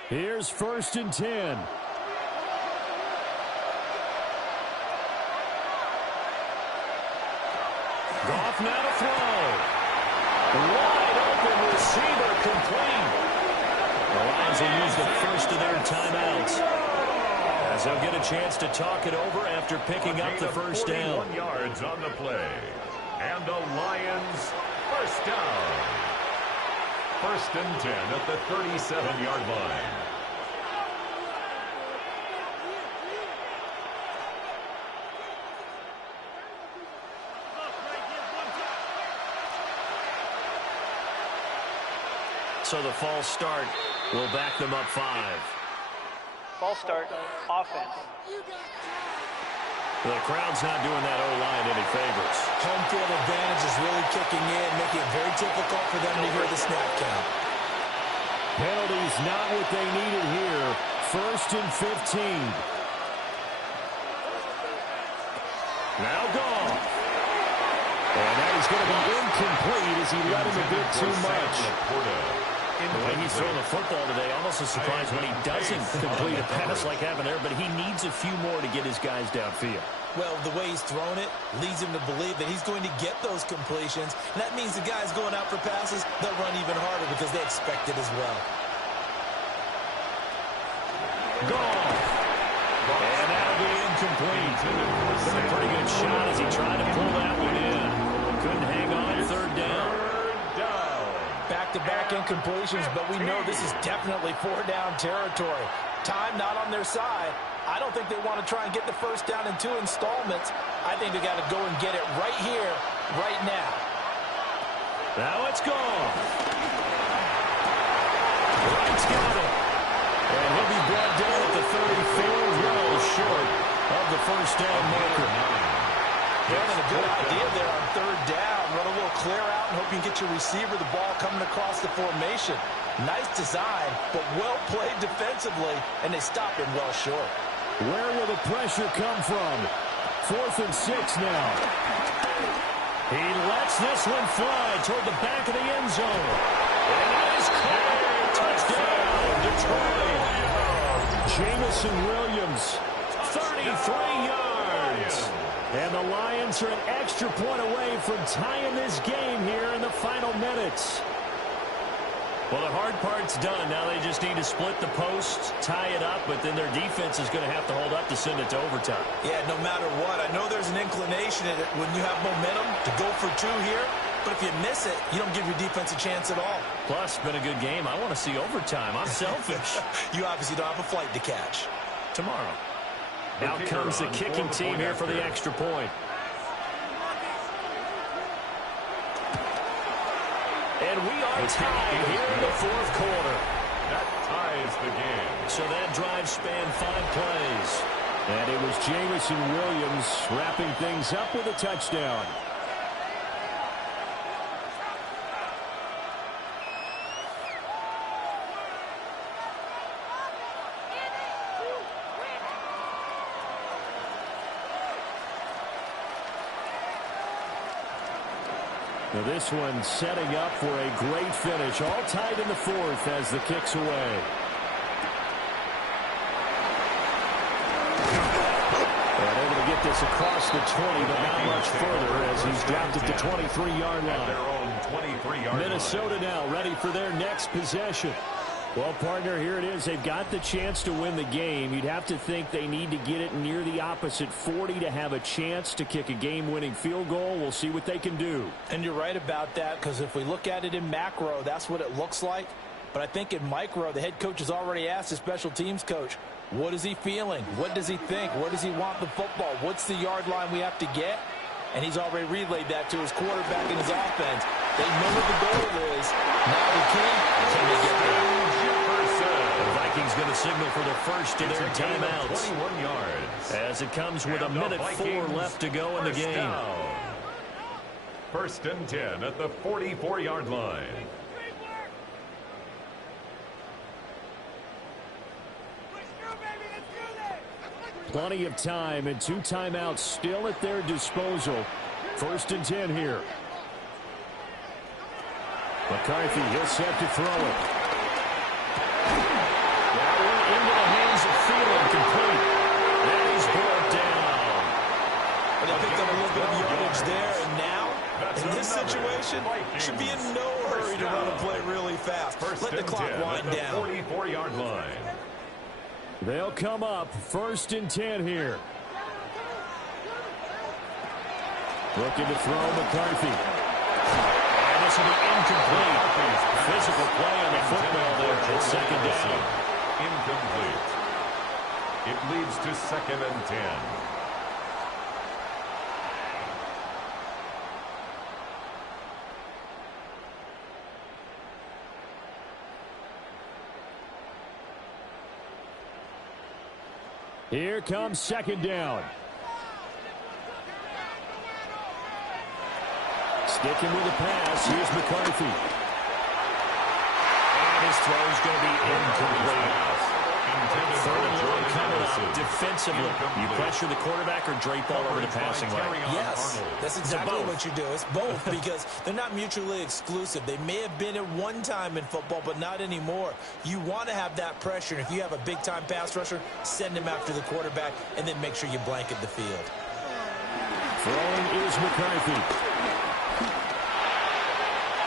Here's 1st and 10. Goff now to throw. Wide open receiver complete. The Lions will use the first of their timeouts as they'll get a chance to talk it over after picking up the first down. 41 yards on the play. And the Lions first down. 1st and 10 at the 37-yard line. So the false start will back them up 5. False start, offense. The crowd's not doing that O-line any favors. Home field advantage is really kicking in, making it very difficult for them to hear the snap count. Penalties not what they needed here. 1st and 15. Now gone. And that is going to be incomplete as he let him a bit too much. The way he's throwing the football today, almost a surprise when he doesn't complete a pass like happened there, but he needs a few more to get his guys downfield. Well, the way he's thrown it leads him to believe that he's going to get those completions. And that means the guys going out for passes, they'll run even harder because they expect it as well. Gone. And that'll be incomplete. Took a pretty good shot as he tried to pull that one in. Couldn't hang on. 3rd down. Back-to-back incompletions, but we know this is definitely 4-down territory. Time not on their side. I don't think they want to try and get the 1st down in 2 installments. I think they got to go and get it right here, right now. Now it's gone. Wright's got it. And he'll be brought down at the 34, well short of the 1st down marker. Having a good idea there on 3rd down. Run a little clear out and hope you can get your receiver the ball coming across the formation. Nice design, but well played defensively, and they stop him well short. Where will the pressure come from? 4th and 6 now. He lets this one fly toward the back of the end zone. And that is caught. Touchdown, Detroit. Jamison Williams, 33 yards. And the Lions are an extra point away from tying this game here in the final minutes. Well, the hard part's done. Now they just need to split the post, tie it up, but then their defense is going to have to hold up to send it to overtime. Yeah, no matter what. I know there's an inclination in it when you have momentum to go for 2 here, but if you miss it, you don't give your defense a chance at all. Plus, been a good game. I want to see overtime. I'm selfish. You obviously don't have a flight to catch. Tomorrow. Out comes the kicking team here for the extra point. And we are tied here in the 4th quarter. That ties the game. So that drive spanned 5 plays. And it was Jamison Williams wrapping things up with a touchdown. Now this one setting up for a great finish. All tied in the 4th as the kick's away. And able to get this across the 20, but not much further as he's dropped at the 23-yard line. Their own 23-yard Minnesota now ready for their next possession. Well, partner, here it is. They've got the chance to win the game. You'd have to think they need to get it near the opposite 40 to have a chance to kick a game-winning field goal. We'll see what they can do. And you're right about that, because if we look at it in macro, that's what it looks like. But I think in micro, the head coach has already asked the special teams coach, what is he feeling? What does he think? Where does he want the football? What's the yard line we have to get? And he's already relayed that to his quarterback and his offense. They know what the goal is. Now the key, can they get there? The Vikings going to signal for the first of their timeouts. 21 yards. As it comes with a minute 4 left to go in the game. Down. 1st and 10 at the 44-yard line. Plenty of time and 2 timeouts still at their disposal. 1st and 10 here. McCarthy, he'll set to throw it. That one into the hands of Thielen, complete. That is brought down. And they picked up a little bit of yardage there, and now, in this situation, should be in no hurry to run a play really fast. Let the clock wind down. 44-yard line. They'll come up 1st and 10 here. Looking to throw McCarthy. And this will be incomplete. Physical play on the football there. It's 2nd down. Incomplete. It leads to 2nd and 10. Here comes 2nd down. Sticking with the pass. Here's McCarthy. And his throw's going to be incomplete. Third and long coming up defensively. You pressure the quarterback or drape all over the passing lane? Yes, that's exactly what you do. It's both because they're not mutually exclusive. They may have been at one time in football, but not anymore. You want to have that pressure. And if you have a big-time pass rusher, send him after the quarterback, and then make sure you blanket the field. Throwing is McCarthy.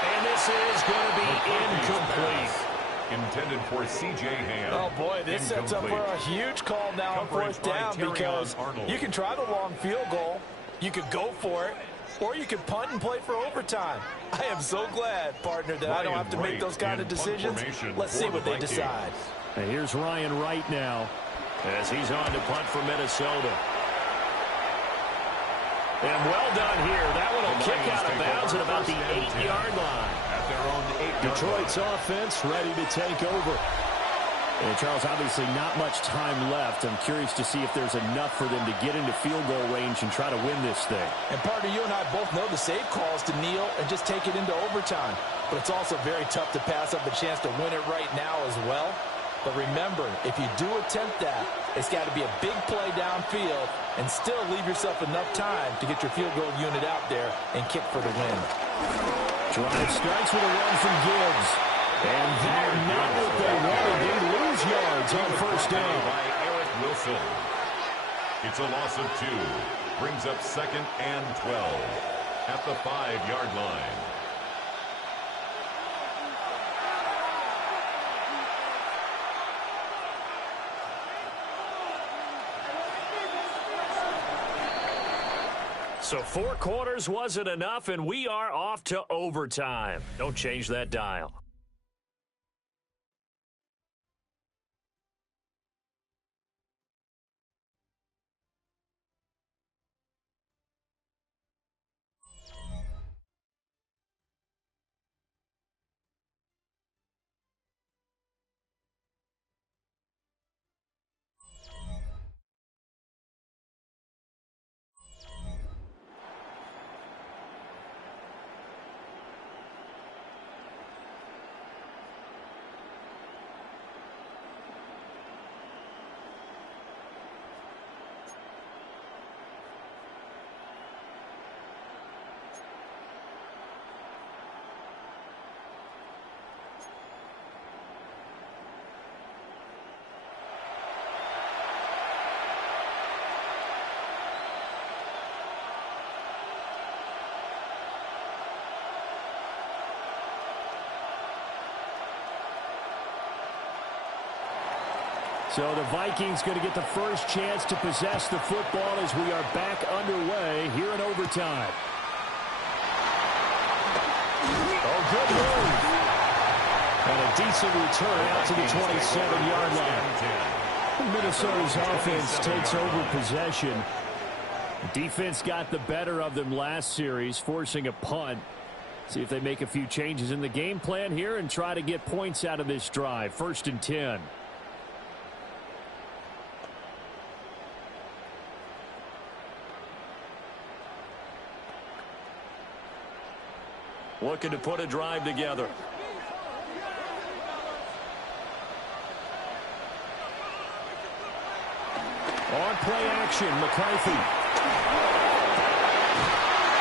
And this is going to be incomplete. Intended for C.J. Ham. Oh, boy, this sets up for a huge call now on fourth down because you can try the long field goal, you could go for it, or you could punt and play for overtime. I am so glad, partner, that I don't have to make those kind of decisions. Let's see what they decide. And here's Ryan Wright now as he's on to punt for Minnesota. And well done here. That one will kick out of bounds at about the 8-yard line. Detroit's offense ready to take over. And Charles, obviously not much time left. I'm curious to see if there's enough for them to get into field goal range and try to win this thing. And partner, you and I both know the save call is to kneel and just take it into overtime. But it's also very tough to pass up a chance to win it right now as well. But remember, if you do attempt that, it's got to be a big play downfield and still leave yourself enough time to get your field goal unit out there and kick for the win. Drive starts with a run from Gibbs. And that not what they wanted. They lose yards on first down. By Eric Wilson. It's a loss of 2. Brings up 2nd and 12 at the 5-yard line. So 4 quarters wasn't enough, and we are off to overtime. Don't change that dial. So the Vikings going to get the first chance to possess the football as we are back underway here in overtime. Oh, good move. And a decent return out to the 27-yard line. Minnesota's offense takes over possession. Defense got the better of them last series, forcing a punt. See if they make a few changes in the game plan here and try to get points out of this drive. 1st and 10. Looking to put a drive together. On play action, McCarthy.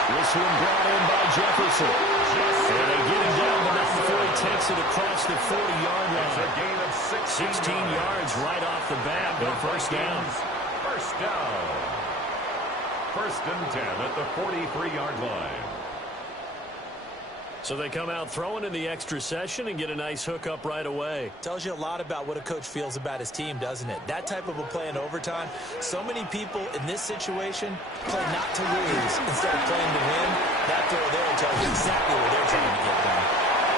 This one brought in by Jefferson. And they get him down, but not before he takes it across the 40-yard line. It's a gain of 16 yards right off the bat, but first down. First down. 1st and 10 at the 43-yard line. So they come out throwing in the extra session and get a nice hookup right away. Tells you a lot about what a coach feels about his team, doesn't it? That type of a play in overtime, so many people in this situation play not to lose instead of playing to win. That throw there tells you exactly what they're trying to get done.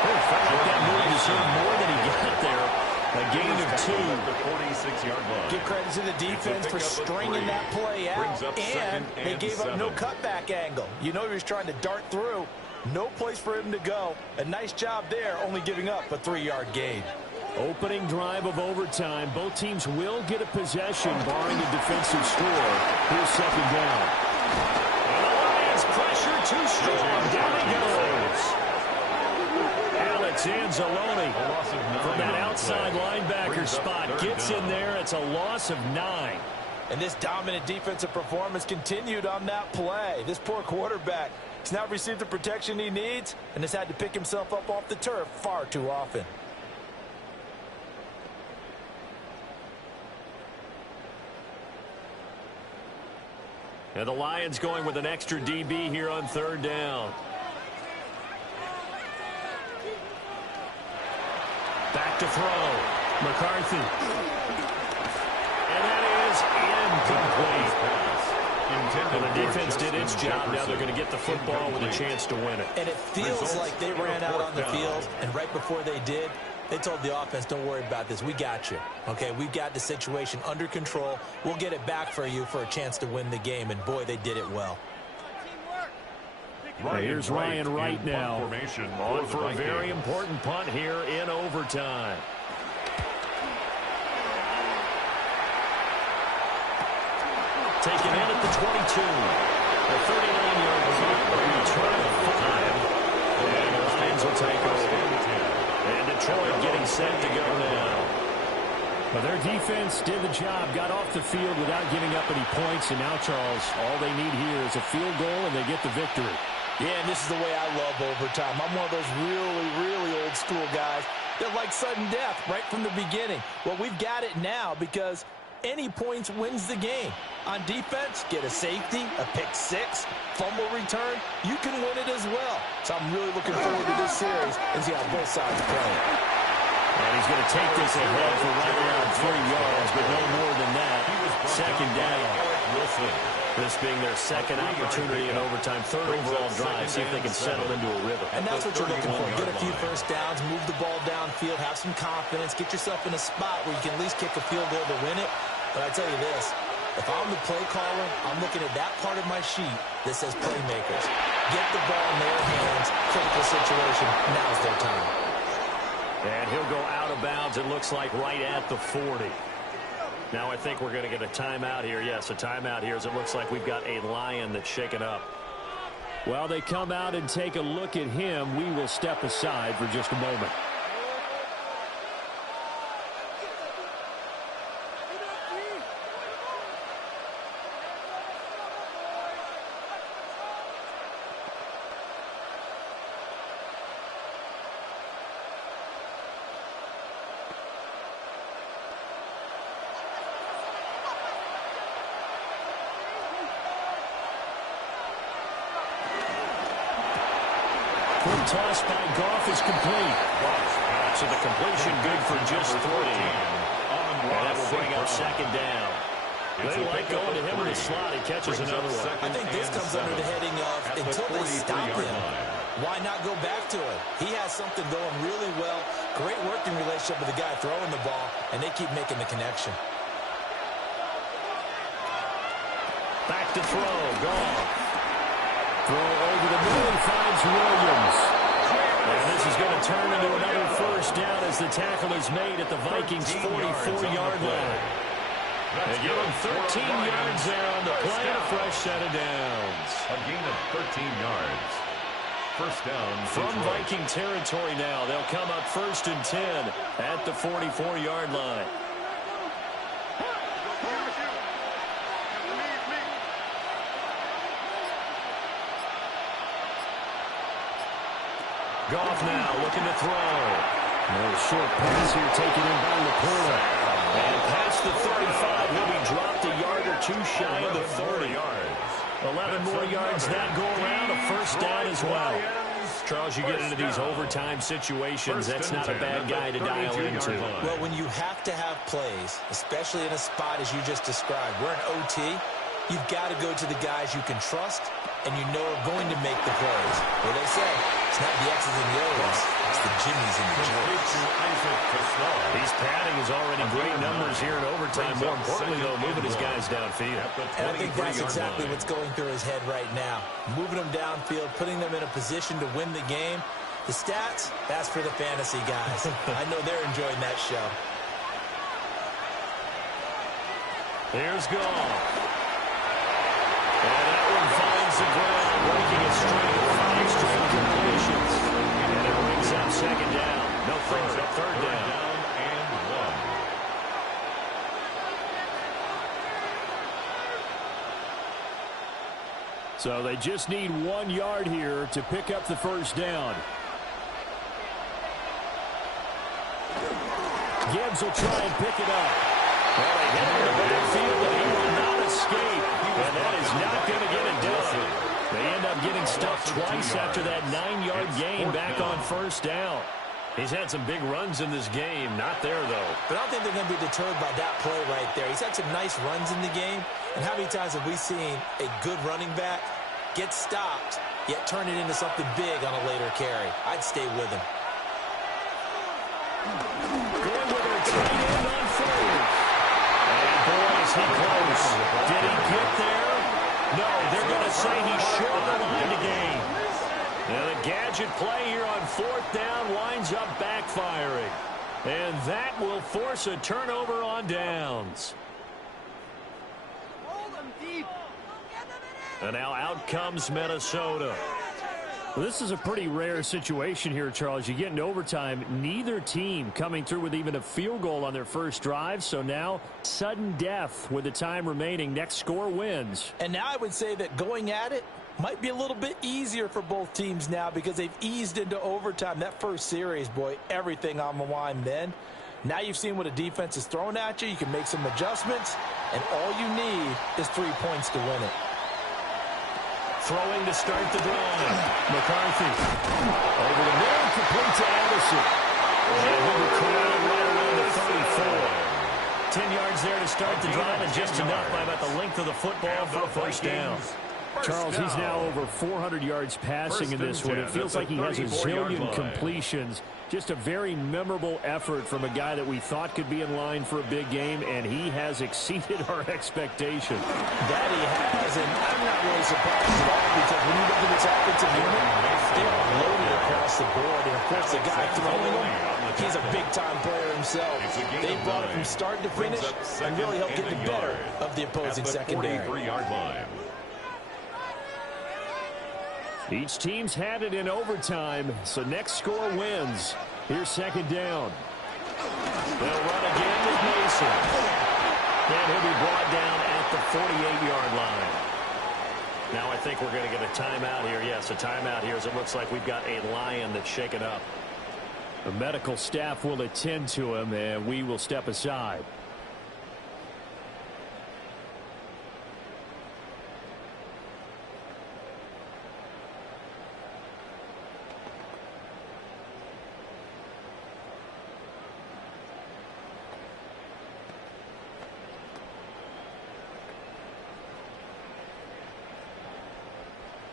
Oh, felt like that move deserved more than he got there. A gain of 2. The 46-yard line. Give credit to the defense for stringing that play out, and they gave up no cutback angle. You know he was trying to dart through. No place for him to go. A nice job there, only giving up a 3-yard gain. Opening drive of overtime. Both teams will get a possession, barring a defensive score. Here's 2nd down. And the Lions pressure too strong. Down they go Anzalone from that outside linebacker spot gets in there. It's a loss of 9. And this dominant defensive performance continued on that play. This poor quarterback has not received the protection he needs and has had to pick himself up off the turf far too often. And the Lions going with an extra DB here on 3rd down. Back to throw. McCarthy. And that is incomplete. Well, the defense did its job. Now they're going to get the football with a chance to win it. And it feels like they ran out on the field, and right before they did, they told the offense, don't worry about this. We got you. Okay, we've got the situation under control. We'll get it back for you for a chance to win the game. And, boy, they did it well. Here's Ryan Wright now. On for a very important punt here in overtime. Taken in at the 22. The 39-yard line. Return of 5. And the Lions will take over. And Detroit getting set to go now. Well, their defense did the job, got off the field without giving up any points. And now, Charles, all they need here is a field goal, and they get the victory. Yeah, and this is the way I love overtime. I'm one of those really, really old school guys that like sudden death right from the beginning. Well, we've got it now because any points wins the game. On defense, get a safety, a pick six, fumble return. You can win it as well. So I'm really looking forward to this series and see how both sides play. And he's going to take this ahead for right around 3 yards, but no more than that. 2nd down. This being their second opportunity in overtime, 3rd overall drive. See if they can settle into a rhythm. And that's what you're looking for. Get a few first downs, move the ball downfield, have some confidence, get yourself in a spot where you can at least kick a field goal to win it. But I tell you this, if I'm the play caller, I'm looking at that part of my sheet that says playmakers. Get the ball in their hands, critical situation, now's their time. And he'll go out of bounds, it looks like, right at the 40. Now I think we're going to get a timeout here. Yes, a timeout here as it looks like we've got a Lion that's shaken up. While they come out and take a look at him, we will step aside for just a moment. Toss by Goff is complete. So the completion good for just 3. And that will bring up 2nd down. They like going to him in the slot. He catches another one. I think this comes under the heading of until they stop him, why not go back to it? He has something going really well. Great working relationship with the guy throwing the ball, and they keep making the connection. Back to throw. Goff. Throw over the middle and finds Williams. And this is going to turn into another first down as the tackle is made at the Vikings' 44-yard line. They give him 13 yards there on the play and a fresh set of downs. A gain of 13 yards. First down. From Viking territory now. They'll come up 1st and 10 at the 44-yard line. Goff now looking to throw. A short pass here taken in by Laporta. And past the 35, he'll be dropped a yard or 2 shy of the 30 yards. 11 more yards that go around, a first down as well. Charles, you get into these overtime situations, that's not a bad guy to dial into. Well, when you have to have plays, especially in a spot as you just described, we're in OT, you've got to go to the guys you can trust and you know are going to make the plays. Well, they say it's not the X's and the O's, it's the Jimmies and the Joes. He's padding his already great numbers here in overtime. More importantly, though, moving his guys downfield. And I think that's exactly what's going through his head right now. Moving them downfield, putting them in a position to win the game. The stats, that's for the fantasy guys. I know they're enjoying that show. Here's Goff. And that one finds the ground, breaking a string of 5 straight completions. And it brings up second down. No, third down. And 1. So they just need 1 yard here to pick up the first down. Gibbs will try and pick it up. Well, they hit him in the backfield, and he will not escape. And that is not going to get it done. They end up getting stuffed twice after that 9-yard gain back on first down. He's had some big runs in this game. Not there, though. But I don't think they're going to be deterred by that play right there. He's had some nice runs in the game. And how many times have we seen a good running back get stopped, yet turn it into something big on a later carry? I'd stay with him. Going with a tight end on third. And boy, is he close. Did he get there? No, they're going to say he's short of the line to gain. Now the gadget play here on fourth down winds up backfiring. And that will force a turnover on downs. And now out comes Minnesota. Well, this is a pretty rare situation here, Charles. You get into overtime, neither team coming through with even a field goal on their first drive. So now sudden death with the time remaining. Next score wins. And now I would say that going at it might be a little bit easier for both teams now because they've eased into overtime. That first series, boy, everything on the line then. Now you've seen what a defense is throwing at you. You can make some adjustmts, and all you need is 3 points to win it. Throwing to start the drive. McCarthy over the middle, complete to Addison. And we were corralled right around the 34. 10 yards there to start the drive, and just enough by about the length of the football for a first down. Charles, he's now over 400 yards passing in this one. It feels like he has a zillion completions. Just a very memorable effort from a guy that we thought could be in line for a big game, and he has exceeded our expectation. That he has, and I'm not really surprised at all because when you look at this offensive unit, they are loaded across the board. And, of course, the guy throwing them, he's a big-time player himself. They brought it from start to finish and really helped get the better of the opposing secondary. 43-yard line. Each team's had it in overtime, so next score wins. Here's second down. They'll run again with Mason. And he'll be brought down at the 48-yard line. Now I think we're going to get a timeout here. Yes, a timeout here as it looks like we've got a Lion that's shaken up. The medical staff will attend to him, and we will step aside.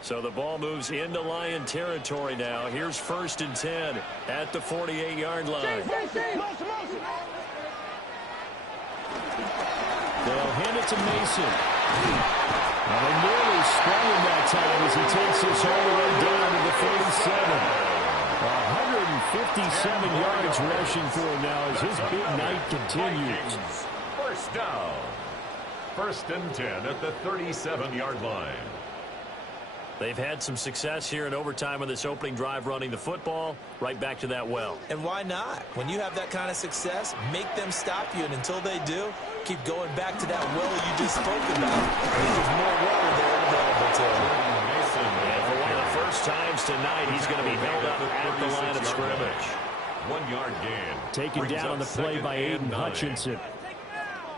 So the ball moves into Lion territory now. Here's 1st and 10 at the 48-yard line. They'll hand it to Mason. Well, they nearly sprung him that time as he takes this all the way down to the 47. 157 yards rushing for him now as his big night continues. First down. 1st and 10 at the 37-yard line. They've had some success here in overtime on this opening drive running the football. Right back to that well. And why not? When you have that kind of success, make them stop you. And until they do, keep going back to that well you just spoke about. There's more water there available to him. And for one of the first times tonight, he's going to be held up at the line of scrimmage. 1-yard gain. Taken down on the play by Aiden Hutchinson.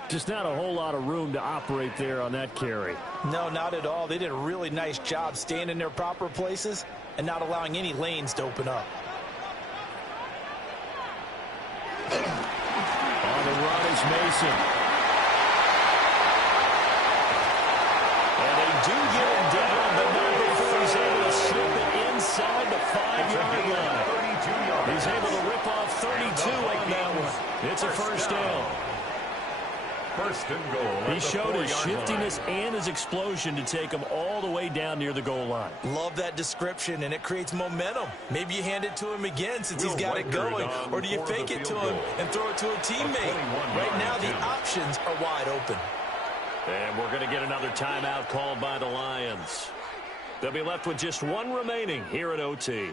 Just not a whole lot of room to operate there on that carry. No, not at all. They did a really nice job staying in their proper places and not allowing any lanes to open up. On the run is Mason. And they do get him down, but not before he's able to slip it inside the 5-yard line. He's able to rip off 32 on that one. It's a first down. 1st and goal. He showed his shiftiness and his explosion to take him all the way down near the goal line. Love that description, and it creates momentum. Maybe you hand it to him again since he's got it going, or do you fake it to him and throw it to a teammate? Right now, the options are wide open. And we're going to get another timeout called by the Lions. They'll be left with just one remaining here at OT.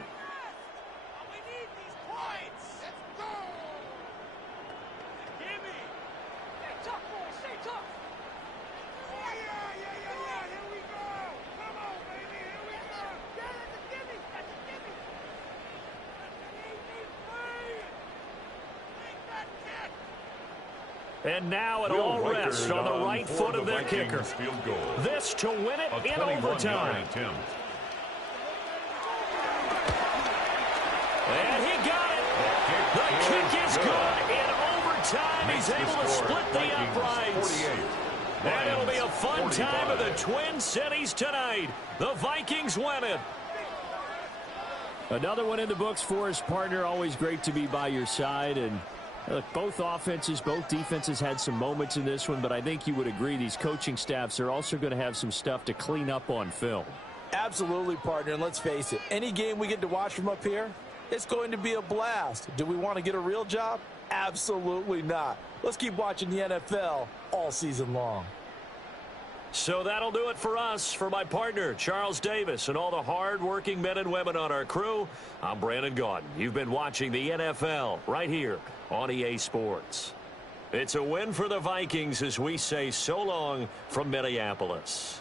And now it all rests on the right foot of their kicker. Field goal. This to win it in overtime. And he got it. The kick is good in overtime. He's able to split the uprights. And it'll be a fun time of the Twin Cities tonight. The Vikings win it. Another one in the books for his partner. Always great to be by your side. And look, both offenses, both defenses had some moments in this one, but I think you would agree these coaching staffs are also going to have some stuff to clean up on film. Absolutely, partner, and let's face it, any game we get to watch from up here, it's going to be a blast. Do we want to get a real job? Absolutely not. Let's keep watching the NFL all season long. So that'll do it for us. For my partner, Charles Davis, and all the hard-working men and women on our crew, I'm Brandon Gaudin. You've been watching the NFL right here on EA Sports. It's a win for the Vikings as we say so long from Minneapolis.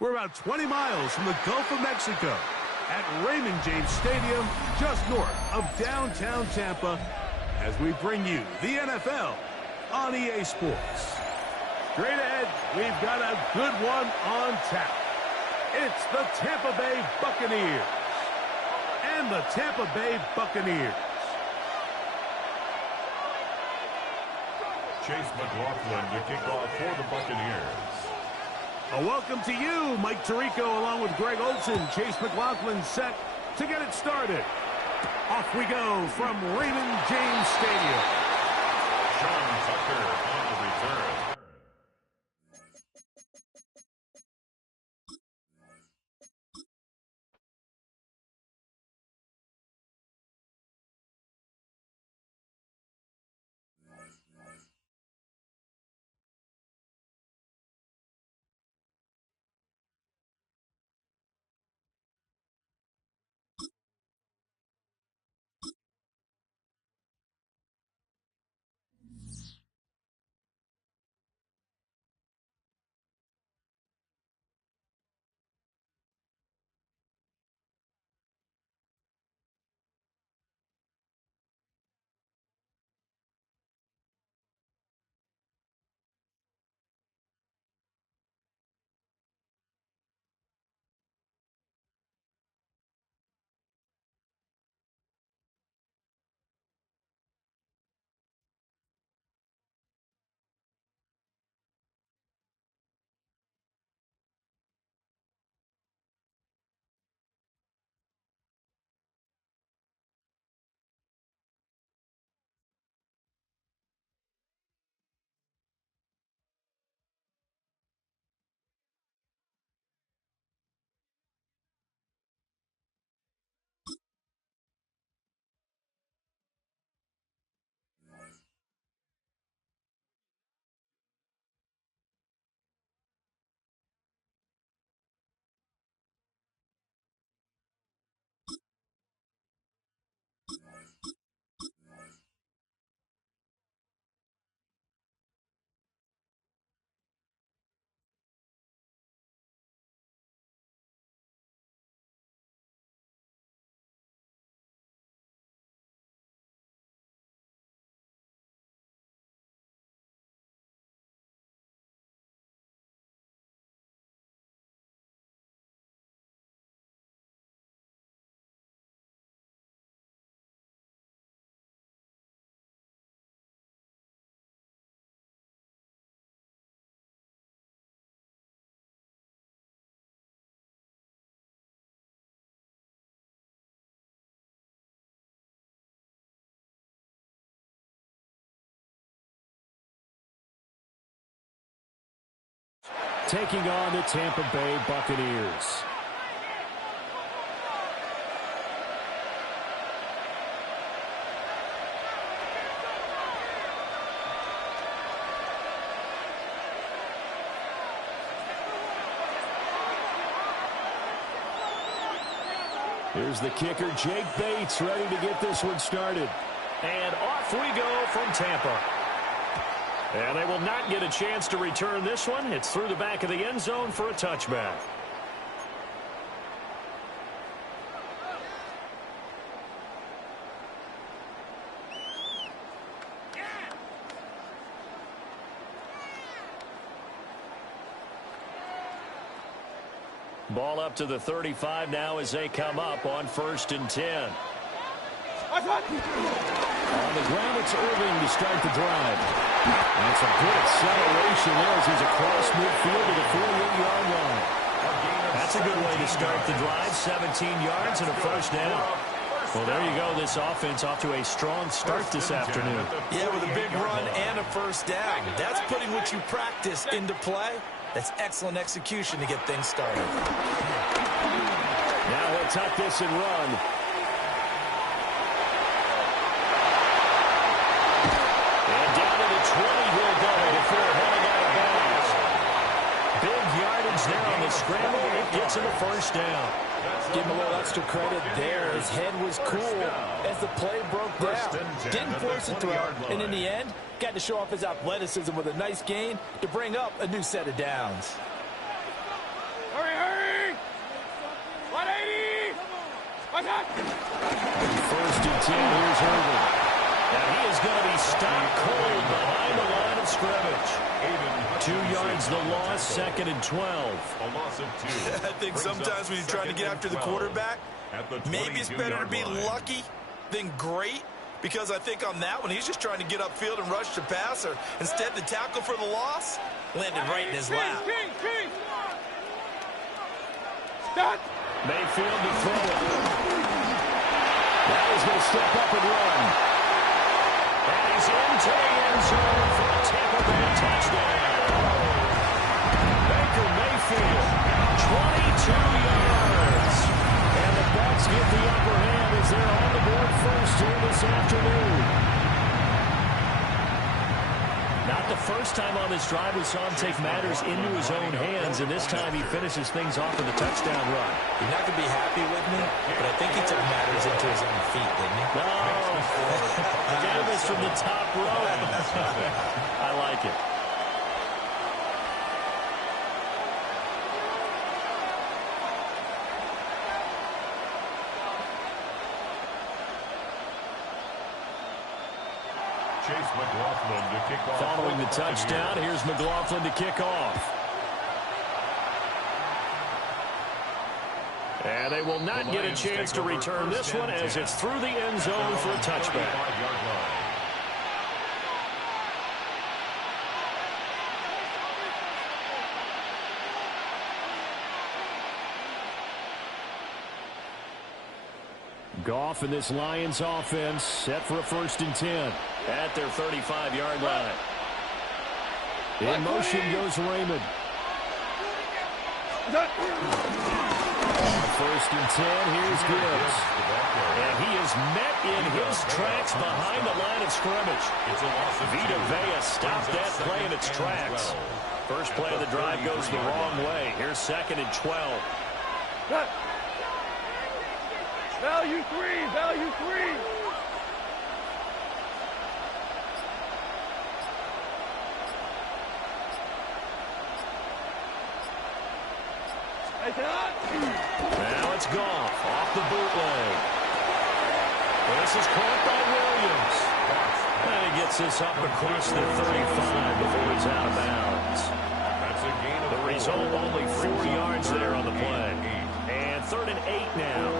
We're about 20 miles from the Gulf of Mexico at Raymond James Stadium, just north of downtown Tampa, as we bring you the NFL on EA Sports. Straight ahead, we've got a good one on tap. It's the Tampa Bay Buccaneers and the Tampa Bay Buccaneers. Chase McLaughlin to kick off for the Buccaneers. A welcome to you, Mike Tirico, along with Greg Olson. Chase McLaughlin set to get it started. Off we go from Raymond James Stadium. Sean Tucker on the return. Taking on the Tampa Bay Buccaneers. Here's the kicker, Jake Bates, ready to get this one started. And off we go from Tampa. And they will not get a chance to return this one. It's through the back of the end zone for a touchback. Ball up to the 35 now as they come up on 1st and 10. On the ground, it's Irving to start the drive. That's a good acceleration there as he's across midfield to the 48-yard line. That's That's a good way to start the drive. 17 yards and a first down. Well, there you go. This offense off to a strong start this afternoon. Yeah, with a big run and a first down. That's putting what you practice into play. That's excellent execution to get things started. Now he'll tuck this and run. And down to the 20 he'll go before heading out of bounds. Big yardage there on the scramble. It gets him a first down. Give him a little extra credit there. His head was cool as the play broke down. Didn't force a throw, and in the end, got to show off his athleticism with a nice gain to bring up a new set of downs. Hurry! 180! First and 10, here's Herbert. Now he is going to be stopped cold behind the line of scrimmage. 2 yards the loss, second and 12. A loss of 2. I think sometimes when you're trying to get after the quarterback, maybe it's better to be lucky than great, because I think on that one, he's just trying to get upfield and rush the passer. Instead, the tackle for the loss landed right in his lap. Mayfield to throw it. Now he's going to step up and run. And he's into the end zone for a Tampa Bay touchdown. Baker Mayfield, 22 yards. And the Bucs get the upper hand as they're on the board first here this afternoon. Not the first time on this drive we saw him take matters into his own hands, and this time he finishes things off with a touchdown run. You're not going to be happy with me, but I think he took matters into his own feet, didn't he? No. Davis from the top row. I like it. Chase McLaughlin to kick off. Following the touchdown, here's McLaughlin to kick off. And they will not get a chance to return this one as it's through the end zone for a touchback. Goff and this Lions offense set for a first and 10 at their 35-yard line. In motion goes Raymond. First and 10, here's Gibbs. And he is met in his tracks behind the line of scrimmage. Vita Vea stopped that play in its tracks. First play of the drive goes the wrong way. Here's second and 12. Value 3! Value 3! Now it's Goff off the bootleg. This is caught by Williams. And he gets this up across the 35 before he's out of bounds. The result, only 4 yards there on the play. And 3rd and 8 now.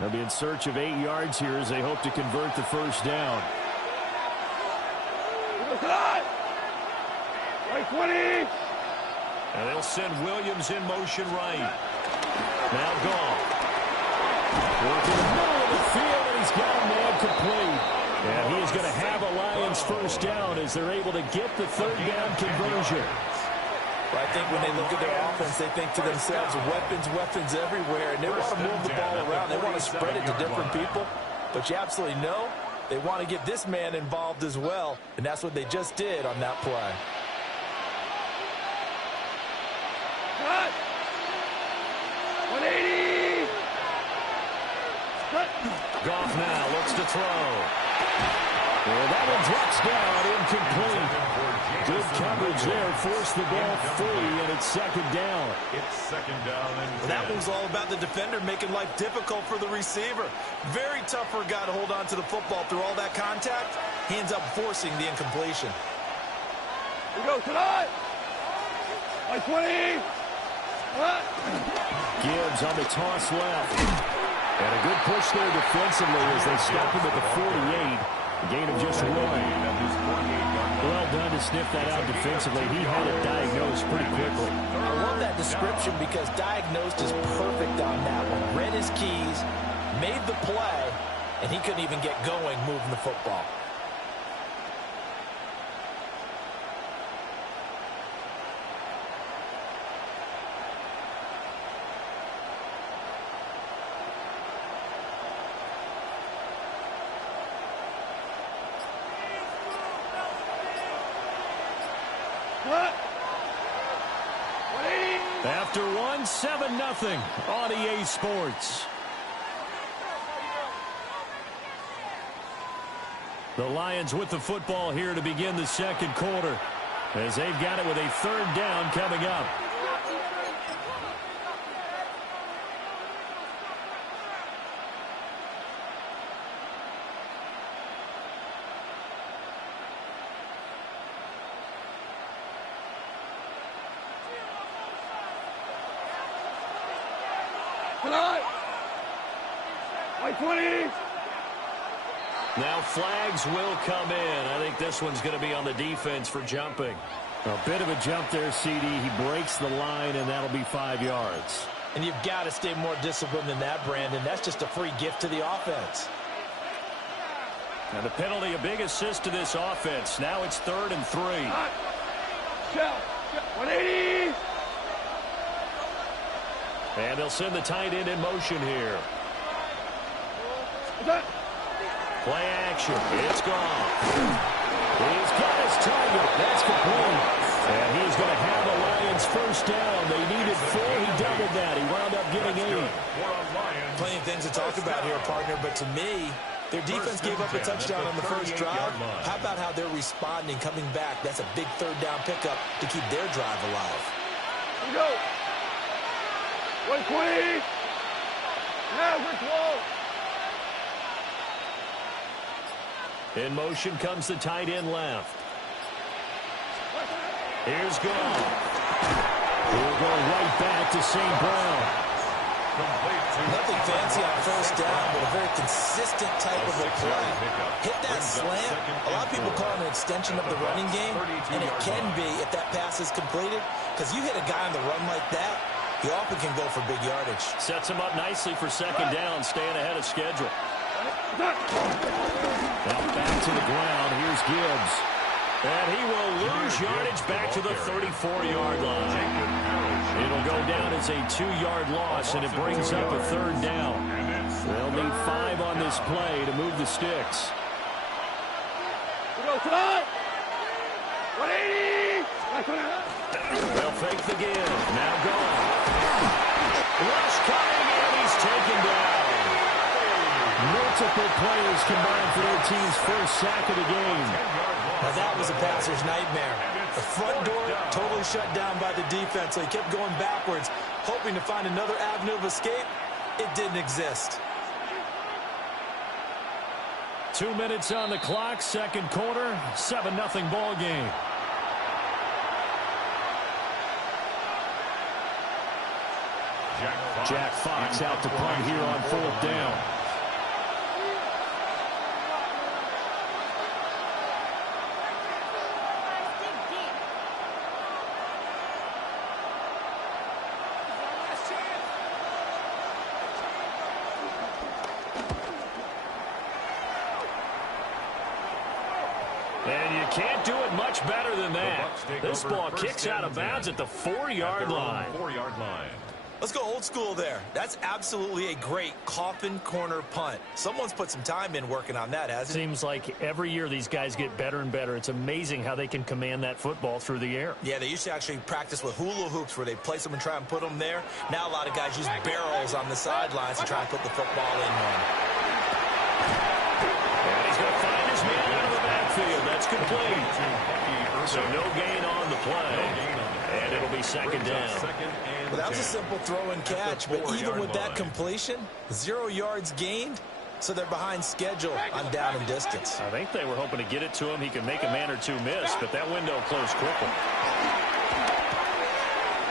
They'll be in search of 8 yards here as they hope to convert the first down. Right 20! And they'll send Williams in motion right. Now Goff. Working the middle of the field, and he's got a man complete. And he is going to have a Lions first down as they're able to get the 3rd down conversion. But I think when they look at their offense, they think to themselves, weapons everywhere, and they want to move the ball around. They want to spread it to different people. But you absolutely know they want to get this man involved as well, and that's what they just did on that play. Cut! 180! Cut! Goff now looks to throw. Well, that one drops down, incomplete. Good coverage there, forced the ball free, and it's 2nd down. It's 2nd down and 10. That one's all about the defender making life difficult for the receiver. Very tough for a guy to hold on to the football through all that contact. He ends up forcing the incompletion. We go tonight! Like 20! Gibbs on the toss left. And a good push there defensively as they stop him at the 48. A gain of just 1. Well done to sniff that out defensively. He had it diagnosed pretty quickly. I love that description because diagnosed is perfect on that one. Read his keys, made the play, and he couldn't even get going moving the football. After 1, 7-0 on EA Sports. The Lions with the football here to begin the second quarter as they've got it with a 3rd down coming up. Now flags will come in. I think this one's going to be on the defense for jumping. A bit of a jump there, CD. He breaks the line, and that'll be 5 yards. And you've got to stay more disciplined than that, Brandon. That's just a free gift to the offense. And the penalty, a big assist to this offense. Now it's 3rd and 3. 180. And they'll send the tight end in motion here. Play action. It's gone. He's got his target. That's complete. And he's going to have the Lions 1st down. They needed 4. He doubled that. He wound up getting 8. Plenty of things to talk about here, partner, but to me, their defense gave up a touchdown on the first drive. How about how they're responding, coming back? That's a big 3rd down pickup to keep their drive alive. Here we go. 120. Now we're 12. In motion comes the tight end left. Here's Goff. He'll go right back to St. Brown. Nothing fancy on 1st down, but a very consistent type of a play. Hit that slant. A lot of people call it an extension of the running game, and it can be if that pass is completed, because you hit a guy on the run like that, he often can go for big yardage. Sets him up nicely for 2nd down, staying ahead of schedule. Now back to the ground. Here's Gibbs. And he will lose yardage back to the 34-yard line. It'll go down as a 2-yard loss, and it brings up a 3rd down. They'll need 5 on this play to move the sticks. We go tonight. 180. They'll fake the give. Now gone. Rush coming, and he's taken down. Multiple players combined for their team's 1st sack of the game. Now that was a passer's nightmare. The front door totally shut down by the defense, so he kept going backwards, hoping to find another avenue of escape. It didn't exist. 2 minutes on the clock, 2nd quarter, 7-0 ball game. Jack Fox out to punt here on 4th down. And you can't do it much better than that. This ball kicks out of bounds at the 4-yard line. 4-yard line. Let's go old school there. That's absolutely a great coffin corner punt. Someone's put some time in working on that, hasn't it? Seems like every year these guys get better and better. It's amazing how they can command that football through the air. Yeah, they used to actually practice with hula hoops where they place them and try and put them there. Now a lot of guys use barrels on the sidelines to try and put the football in one. And he's going to find his man out of the backfield. That's complete. So no gain on the play. And it'll be 2nd down. Well, that was a simple throw and catch, but even with that completion, 0 yards gained, so they're behind schedule on down and distance. I think they were hoping to get it to him. He could make a man or two miss, but that window closed quickly.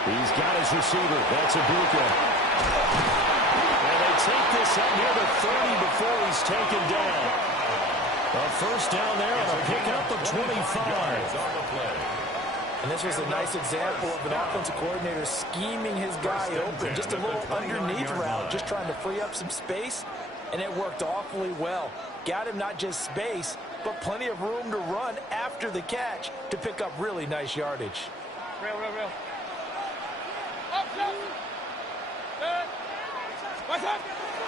He's got his receiver. That's Ibuka. And they take this up near the 30 before he's taken down. A first down there on a pickup of 25. And this was a nice example of an offensive coordinator scheming his guy open. Just a little underneath route, just trying to free up some space, and it worked awfully well. Got him not just space, but plenty of room to run after the catch to pick up really nice yardage. Real. Up.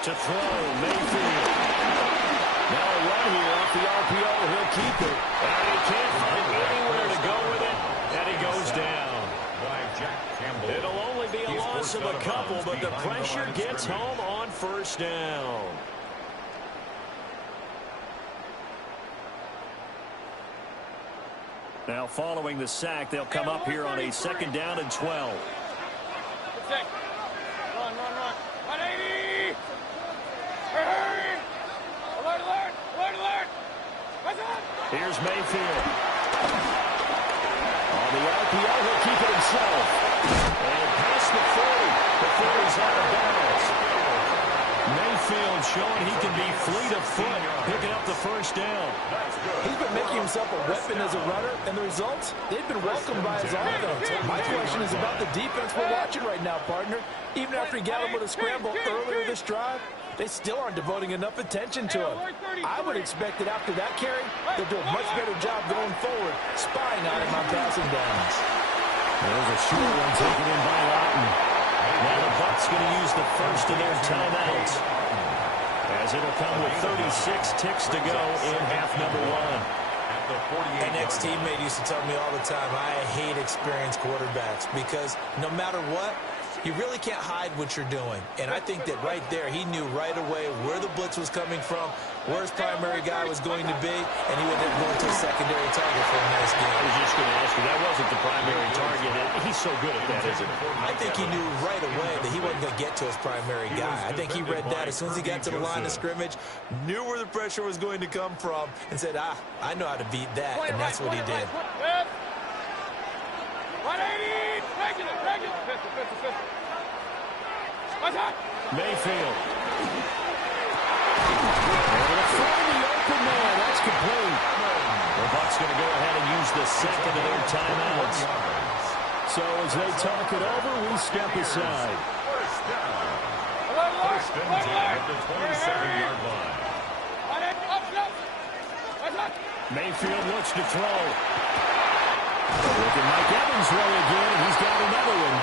To throw, Mayfield. Now a run here off the RPO. He'll keep it. And he can't find anywhere to go with it. And he goes down. It'll only be a loss of a couple, but the pressure gets home on first down. Now following the sack, they'll come up here on a second down and 12. Run. 180. Hurry. Alert. Here's Mayfield. On the RPO, he'll keep it himself. And past the 40 before he's out of bounds. Mayfield showing he can be fleet of foot, picking up the first down. He's been making himself a weapon as a runner, and the results, they've been welcomed by his offense. My question is about the defense we're watching right now, partner. Even after he got him with a scramble earlier this drive, they still aren't devoting enough attention to him. I would expect that after that carry, they'll do a much better job going forward, spying on him on passing downs. There's a short one taken in by Lawton. Now the Bucs going to use the first of their timeouts, as it'll come with 36 ticks to go in half number one. An ex-teammate used to tell me all the time, I hate experienced quarterbacks because no matter what, you really can't hide what you're doing. And I think that right there, he knew right away where the blitz was coming from, where his primary guy was going to be, and he ended up going to a secondary target for a nice game. I was just going to ask you, that wasn't the primary target. He's so good at that, isn't he? I think he knew right away that he wasn't going to get to his primary guy. I think he read that as soon as he got to the line of scrimmage, knew where the pressure was going to come from, and said, I know how to beat that, and that's what he did. 180. Regular. Pistol. Mayfield. Able to find the open man. That's complete. The Bucs going to go ahead and use the second of their timeouts. So as they talk it over, we step aside. First and 10 at the 27-yard line. Mayfield looks to throw. Look at Mike Evans' way again, and he's got another one.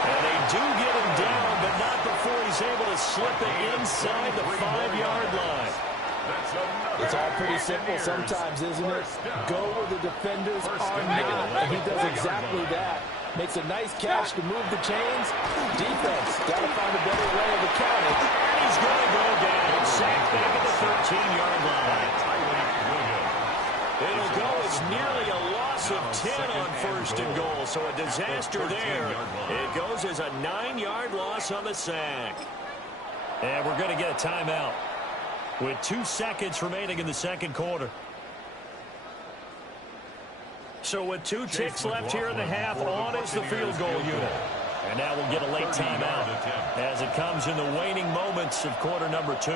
And they do get him down, but not before he's able to slip it inside the 5-yard line. It's all pretty simple sometimes, isn't it? Go where the defenders are not, and he does exactly that. Makes a nice catch to move the chains. Defense, got to find a better way of accounting. And he's going to go down, sacked back at the 13-yard line. It'll go as nearly a loss of 10 on first and goal, so a disaster there. It goes as a 9-yard loss on the sack. And we're going to get a timeout with 2 seconds remaining in the second quarter. So with 2 ticks left here in the half, on is the field goal unit. And now we'll get a late timeout as it comes in the waning moments of quarter number 2.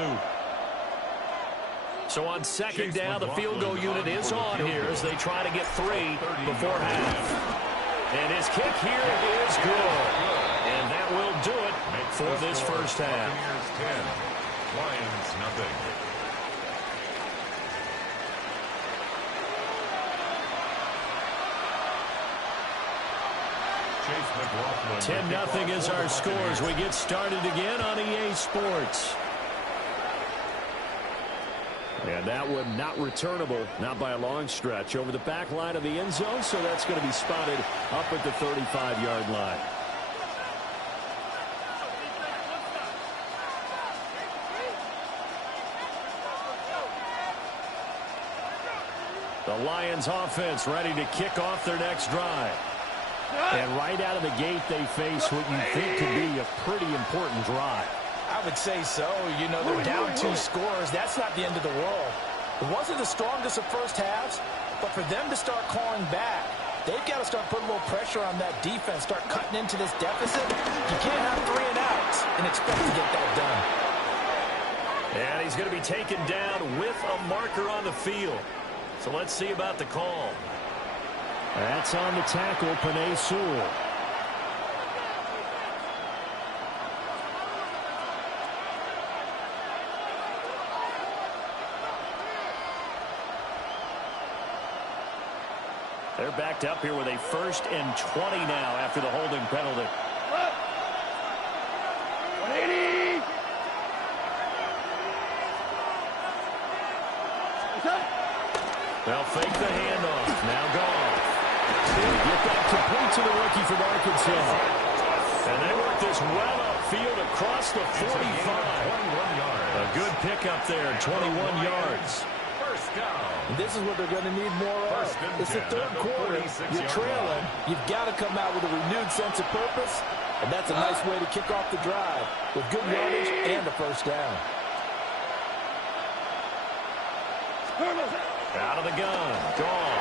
So on second down, the field goal unit is on here as they try to get 3 before half. And his kick here is good. And that will do it for this first half. Lions nothing. 10-0 is our score as we get started again on EA Sports. And that one not returnable, not by a long stretch, over the back line of the end zone, so that's going to be spotted up at the 35-yard line. The Lions offense ready to kick off their next drive. And right out of the gate, they face what you think could be a pretty important drive. I would say so. You know, they're down 2 scores. That's not the end of the world. It wasn't the strongest of first halves, but for them to start clawing back, they've got to start putting a little pressure on that defense, start cutting into this deficit. You can't have 3 and outs and expect to get that done. And he's going to be taken down with a marker on the field. So let's see about the call. That's on the tackle, Penei Sewell. They're backed up here with a 1st and 20 now after the holding penalty. 180. They'll fake the handoff. Now gone. They'll get that complete to the rookie from Arkansas. And they work this well upfield across the 45. A good pickup there, 21 yards. First down. And this is what they're going to need more of. It's the 3rd quarter. You're trailing. You've got to come out with a renewed sense of purpose. And that's a nice way to kick off the drive with good yardage and a 1st down. Out of the gun. Gone.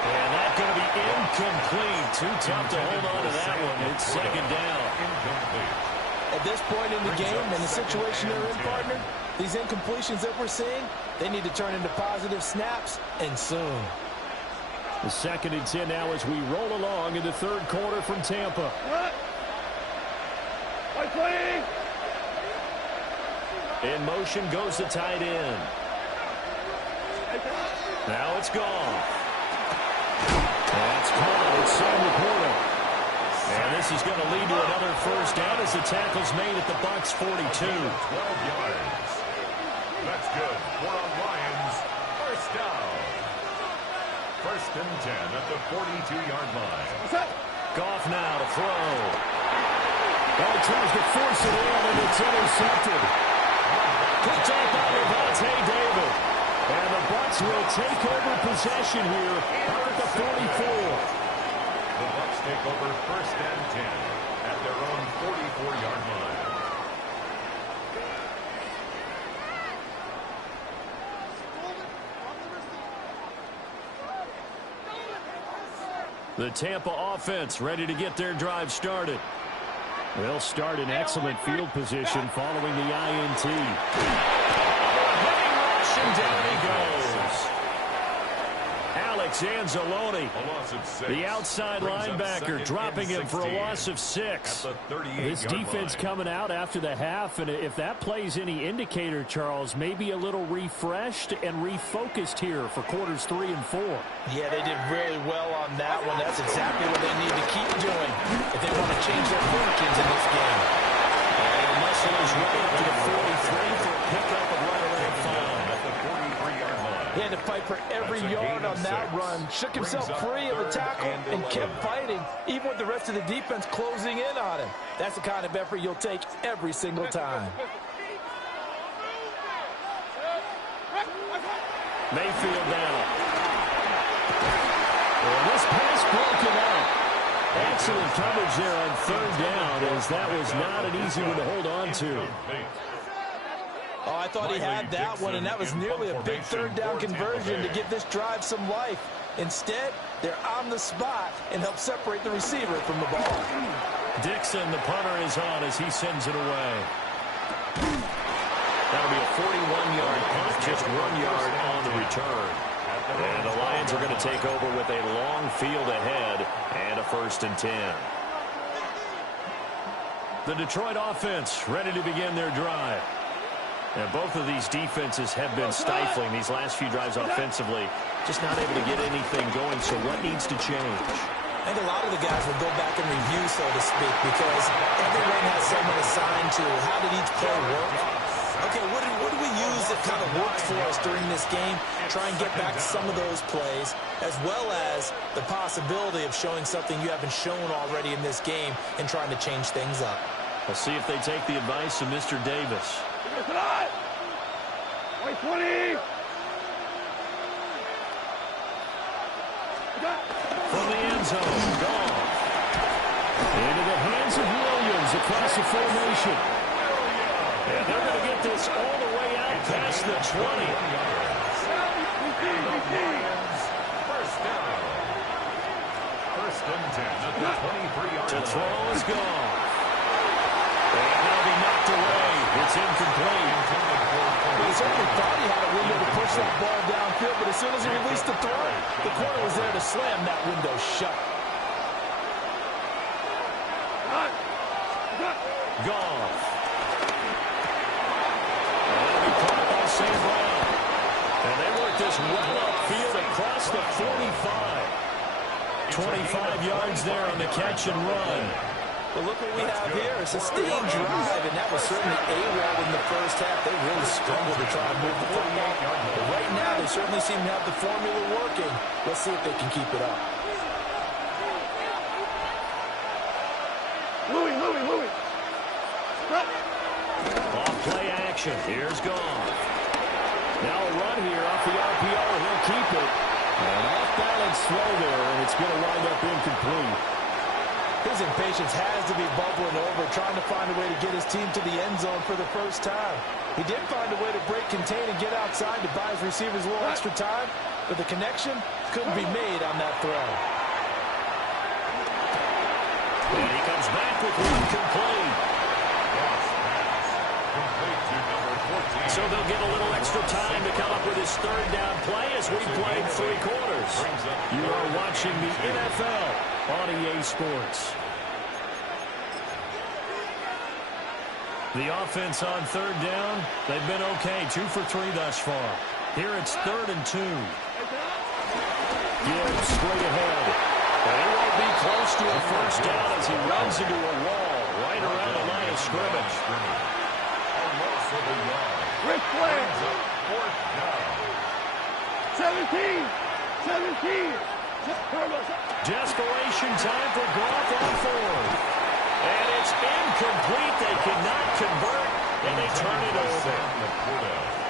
And that's going to be incomplete. Too tough to hold on to that one. It's 2nd down. Incomplete. At this point in the game and the situation they're in, partner, these incompletions that we're seeing, they need to turn into positive snaps, and soon. The 2nd and 10 now as we roll along in the 3rd quarter from Tampa. In motion goes the tight end. Now it's gone. That's caught. It's Sam Laporta. And this is going to lead to another 1st down as the tackle's made at the Bucs 42. 12 yards. That's good for the Lions. 1st down. 1st and 10 at the 42-yard line. Goff now to throw. Oh, he tries to force it in, and it's intercepted. Picked up by Levante David. And the Bucs will take over possession here out at the 44. The Bucs take over 1st and 10 at their own 44-yard line. The Tampa offense ready to get their drive started. They'll start in excellent field position following the INT. Heading rush, and down he goes. Alex Anzalone, the outside linebacker, dropping him for a loss of 6. This defense coming out after the half, and if that plays any indicator, Charles, maybe a little refreshed and refocused here for quarters 3 and 4. Yeah, they did really well on that one. That's exactly what they need to keep doing if they want to change their fortunes in this game. And Muscle is right up to the 43 for a pickup of right around 5. At the 43-yard line. He had to fight for every yard on that run. Shook himself free of the tackle and kept fighting, even with the rest of the defense closing in on him. That's the kind of effort you'll take every single time. Mayfield down. Well, this pass broken up. Excellent coverage there on 3rd down, as that was not an easy one to hold on to. Oh, I thought he had that one, and that was nearly a big 3rd down conversion to give this drive some life. Instead, they're on the spot and help separate the receiver from the ball. Dixon, the punter, is on as he sends it away. That'll be a 41-yard punt, just 1 yard on the return. And the Lions are going to take over with a long field ahead and a 1st and 10. The Detroit offense ready to begin their drive. And both of these defenses have been stifling these last few drives offensively. Just not able to get anything going, so what needs to change? I think a lot of the guys will go back and review, so to speak, because everyone has someone assigned to how did each play work. Okay, what do we use that kind of worked for us during this game? Try and get back to some of those plays, as well as the possibility of showing something you haven't shown already in this game and trying to change things up. We'll see if they take the advice of Mr. Davis. 20. From the end zone, gone. Into the hands of Williams across the formation. And they're going to get this all the way out past the 20. First down. 1st and 10 at the 23-yard line. To throw is gone. And that'll be knocked away. It's incomplete. He certainly thought he had a window to push that ball downfield, but as soon as he released the throw, the corner was there to slam that window shut. Goff. And that'll be caught by St. Brown. And they work this well upfield across the 45. 25 yards there on the catch and run. But look what we have here, a sustained drive, and that was certainly AWOL in the first half. They really struggled to try and move the football. But right now, they certainly seem to have the formula working. Let's see if they can keep it up. Louis. Off play action. Here's Goff. Now a run here off the RPO, and he'll keep it. And off-balance throw there, and it's going to wind up incomplete. His impatience has to be bubbling over, trying to find a way to get his team to the end zone for the first time. He did find a way to break, contain, and get outside to buy his receivers a little extra time, but the connection couldn't be made on that throw. And he comes back with one complete. So they'll get a little extra time to come up with his third down play as we played 3 quarters. You are watching the NFL on EA Sports. The offense on third down, they've been okay, 2 for 3 thus far. Here it's 3rd and 2. Gibbs straight ahead. And he won't be close to a first down as he runs into a wall right around the line of scrimmage. Rick Flair. 17. Desperation time for Goff on 4th. And it's incomplete. They cannot convert, and they turn it over.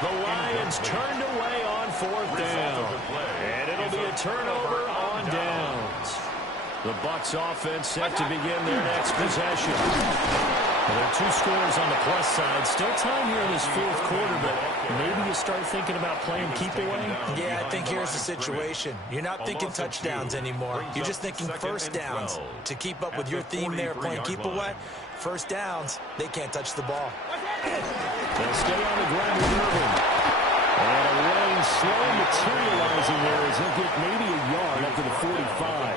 The Lions turned away on 4th down. And it'll be a turnover on downs. The Bucs offense set to begin their next possession. Well, there are 2 scores on the plus side. Still time here in this 4th quarter, but maybe you start thinking about playing keep away? Yeah, I think here's the situation. You're not thinking touchdowns anymore. You're just thinking first downs. To keep up with your theme there, playing keep away, first downs, they can't touch the ball. They'll stay on the ground with Irvin. And a rain slow materializing there as he'll get maybe a yard up to the 45.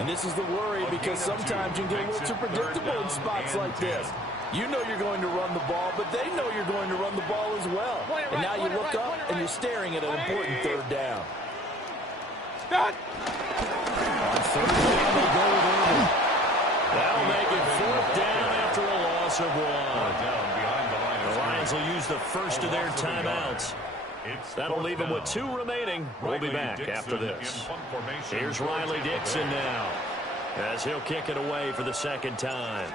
And this is the worry because sometimes you can get a little too predictable in spots like this. You know you're going to run the ball, but they know you're going to run the ball as well. And now you look up and you're staring at an important 3rd down. On 3rd down, they go with Irvin. That'll make it 4th down after a loss of 1. The Lions will use the first of their timeouts. That'll leave them with 2 remaining. We'll be back after this. Here's Riley Dixon now as he'll kick it away for the 2nd time.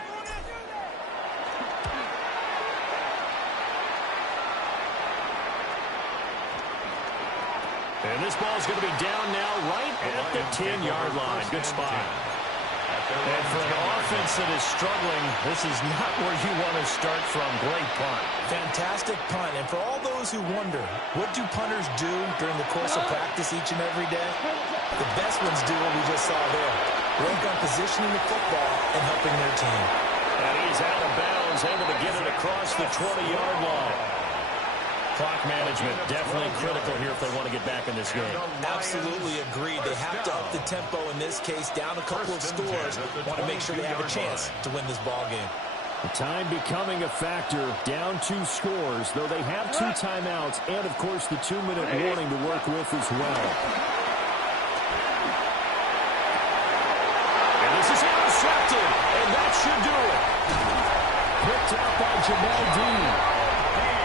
And this ball's going to be down now right at the 10-yard line. Good spot. And for an offense that is struggling, this is not where you want to start from. Great punt. Fantastic punt. And for all those who wonder, what do punters do during the course of practice each and every day? The best ones do what we just saw there. Work on positioning the football and helping their team. And he's out of bounds, able to get it across the 20-yard line. Clock management definitely critical here if they want to get back in this game. Absolutely agreed. They have to up the tempo in this case, down a couple of scores. Want to make sure they have a chance to win this ball game. The time becoming a factor, down 2 scores, though they have 2 timeouts and, of course, the 2-minute warning to work with as well. And this is intercepted, and that should do it. Picked out by Jamal Dean.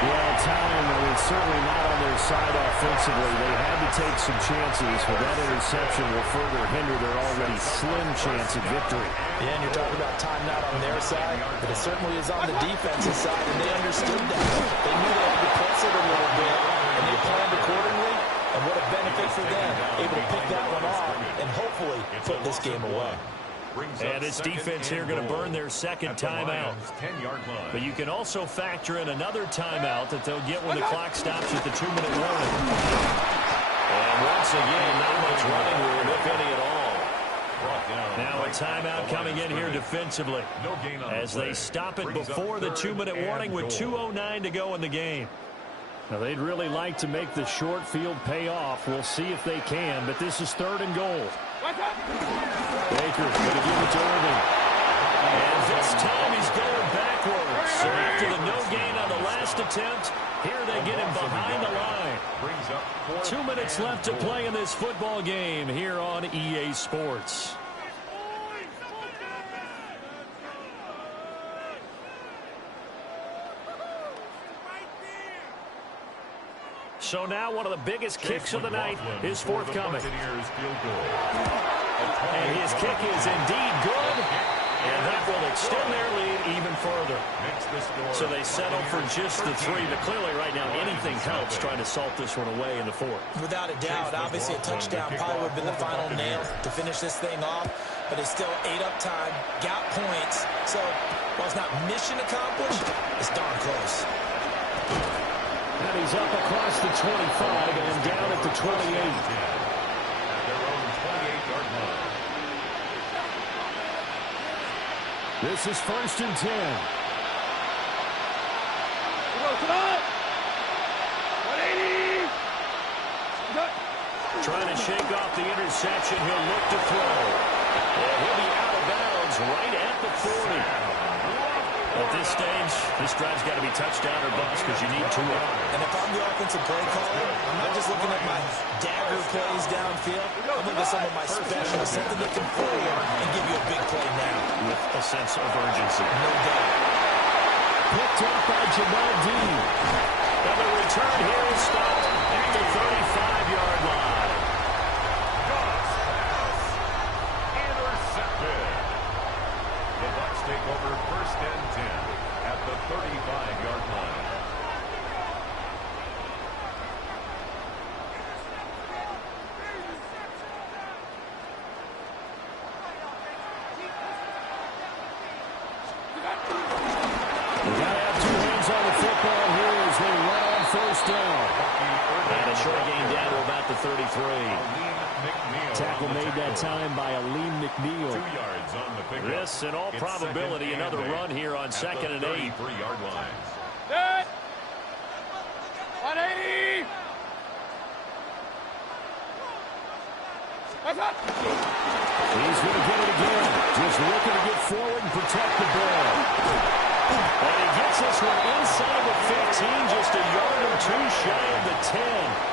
Well, time is certainly not on their side offensively. They had to take some chances, but that interception will further hinder their already slim chance of victory. Yeah, and you're talking about time not on their side, but it certainly is on the defensive side, and they understood that. They knew they had to press it a little bit, and they planned accordingly, and what a benefit for them, able to pick that one off and hopefully put this game away. And this defense here going to burn their 2nd timeout. But you can also factor in another timeout that they'll get when the clock stops at the 2-minute warning. And once again, not much running room, if any at all. Now a timeout coming in here defensively as they stop it before the 2-minute warning with 2:09 to go in the game. Now, they'd really like to make the short field pay off. We'll see if they can, but this is 3rd and goal. Baker's going to give it to Irving. And this time he's going backwards. So after the no gain on the last attempt, here they get him behind the line. 2 minutes left to play in this football game here on EA Sports. So now one of the biggest kicks of the night is forthcoming. And his kick is indeed good. And that will extend their lead even further. So they settle for just the 3. But clearly right now anything helps trying to salt this one away in the 4th. Without a doubt, obviously a touchdown probably would have been the final nail to finish this thing off. But it's still 8 up time, got points. So while it's not mission accomplished, it's darn close. And he's up across the 25 and down at the 28. At their own 28-yard line. This is 1st and 10. Come on! 180! Trying to shake off the interception. He'll look to throw. And he'll be out of bounds right at the 40. At this stage, this drive's got to be touchdown or bust because you need 2 of them. And if I'm the offensive play caller, I'm not just looking at my dagger plays downfield. I'm looking at some of my specials, something that can pull you and give you a big play now. With a sense of urgency. No doubt. Picked up by Jamal Dean. And the return here is stopped at the 35-yard line. Intercepted. The Bucs take over 1st and 10 at the 35-yard line. We got to have 2 hands on the football here as they run on 1st down. And a short gain down to about the 33. Tackle made that time by Aleem McNeil. 2 yards on the pickup. This, in all probability, another run here on 2nd and 8. 33-yard line. Set! 180! That's up! He's going to get it again. Just looking to get forward and protect the ball. And he gets this one inside the 15, just a yard or 2 shy of the 10.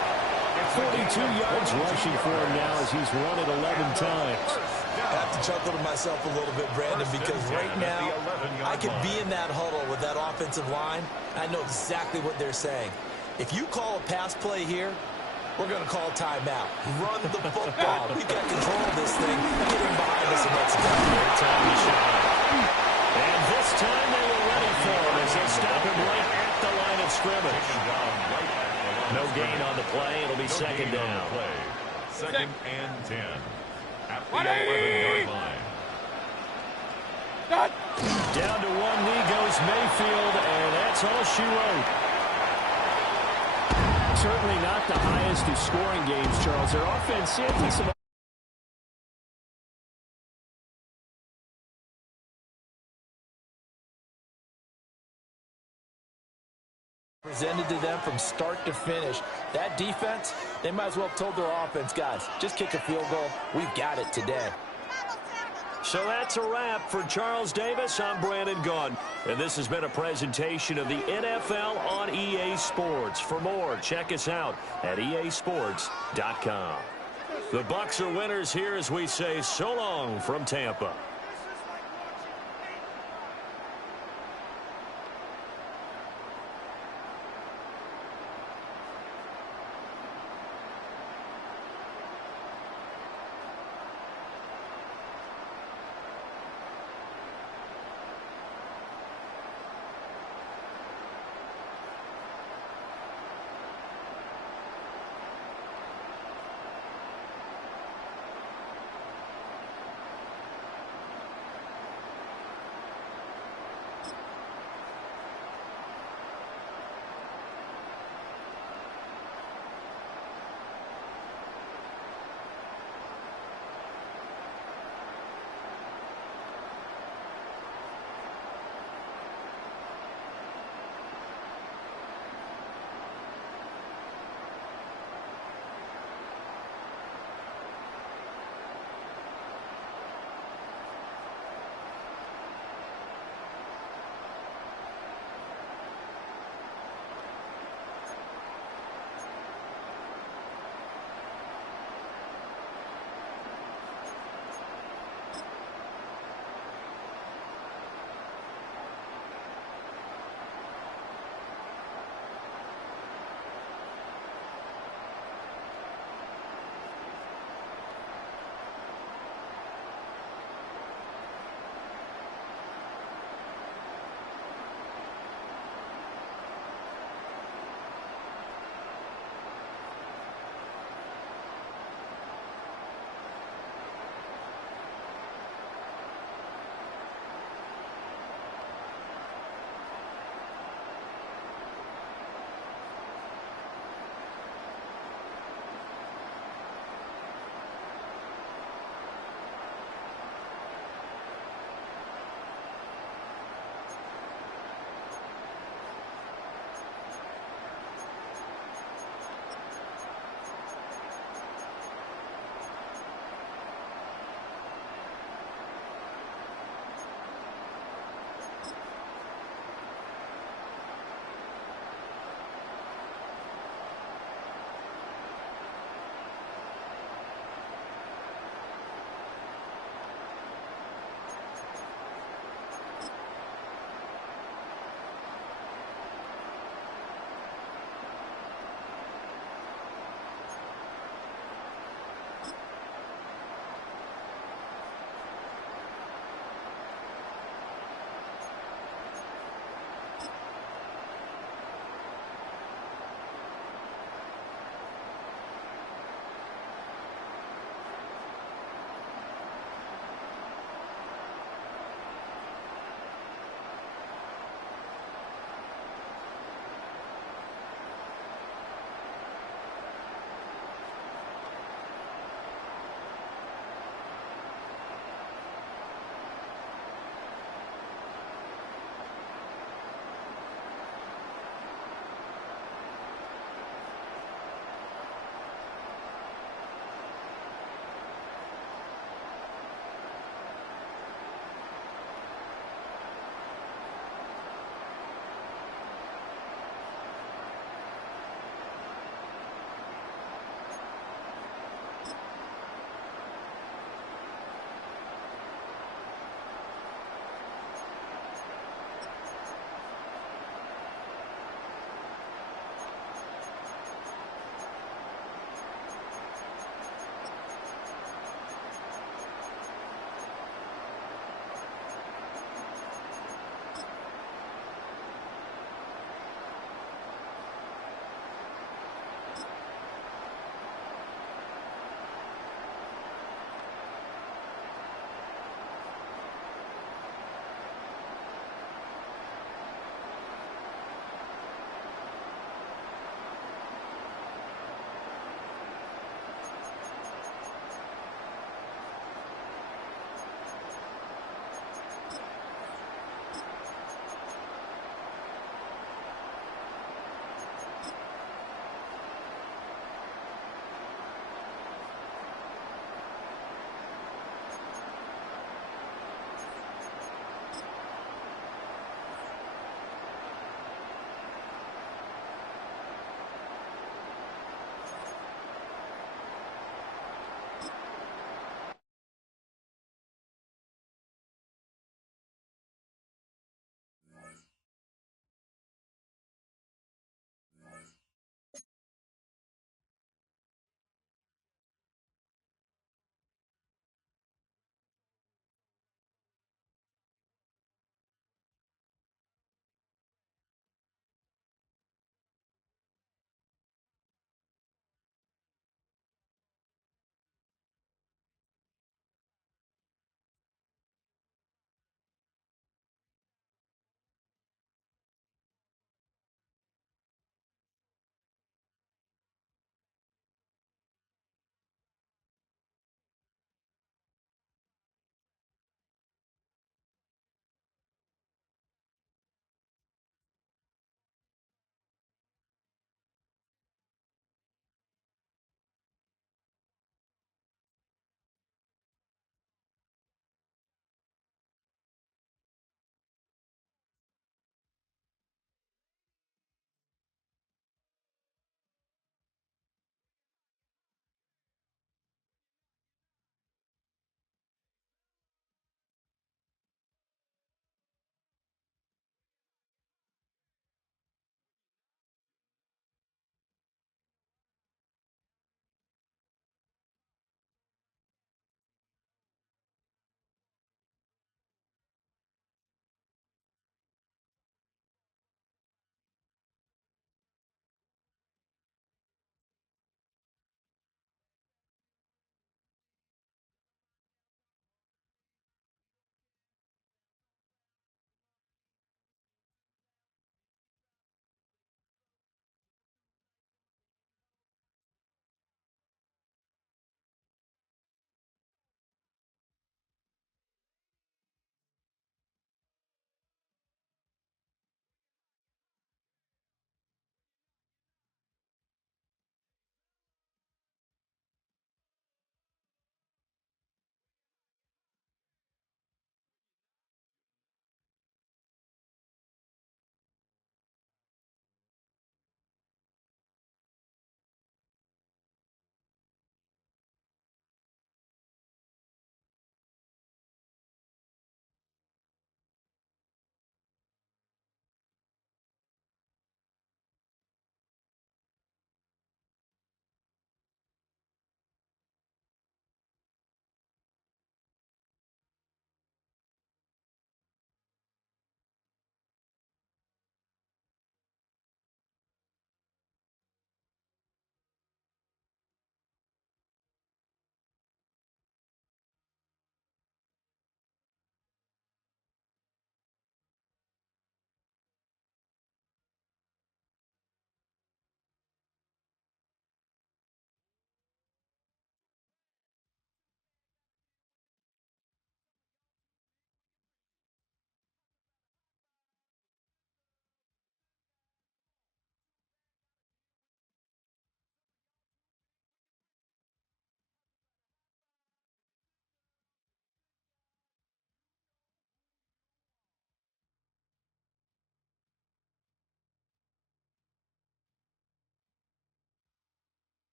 42 yards rushing for him now as he's run it 11 times. I have to chuckle to myself a little bit, Brandon, because right now I could be in that huddle with that offensive line. I know exactly what they're saying. If you call a pass play here, we're going to call timeout. Run the football. We've got control of this thing. Get him behind us and let's go. Great time to shine. And this time they were ready for him as they stop him right at the line of scrimmage. No gain on the play. It'll be 2nd down. 2nd and 10 at the 11-yard line. Down to 1 knee goes Mayfield, and that's all she wrote. Certainly not the highest of scoring games, Charles. Their offense seems some presented to them from start to finish. That defense, they might as well have told their offense, guys, just kick a field goal. We've got it today. So that's a wrap for Charles Davis. I'm Brandon Gaudin. And this has been a presentation of the NFL on EA Sports. For more, check us out at easports.com. The Bucs are winners here as we say so long from Tampa.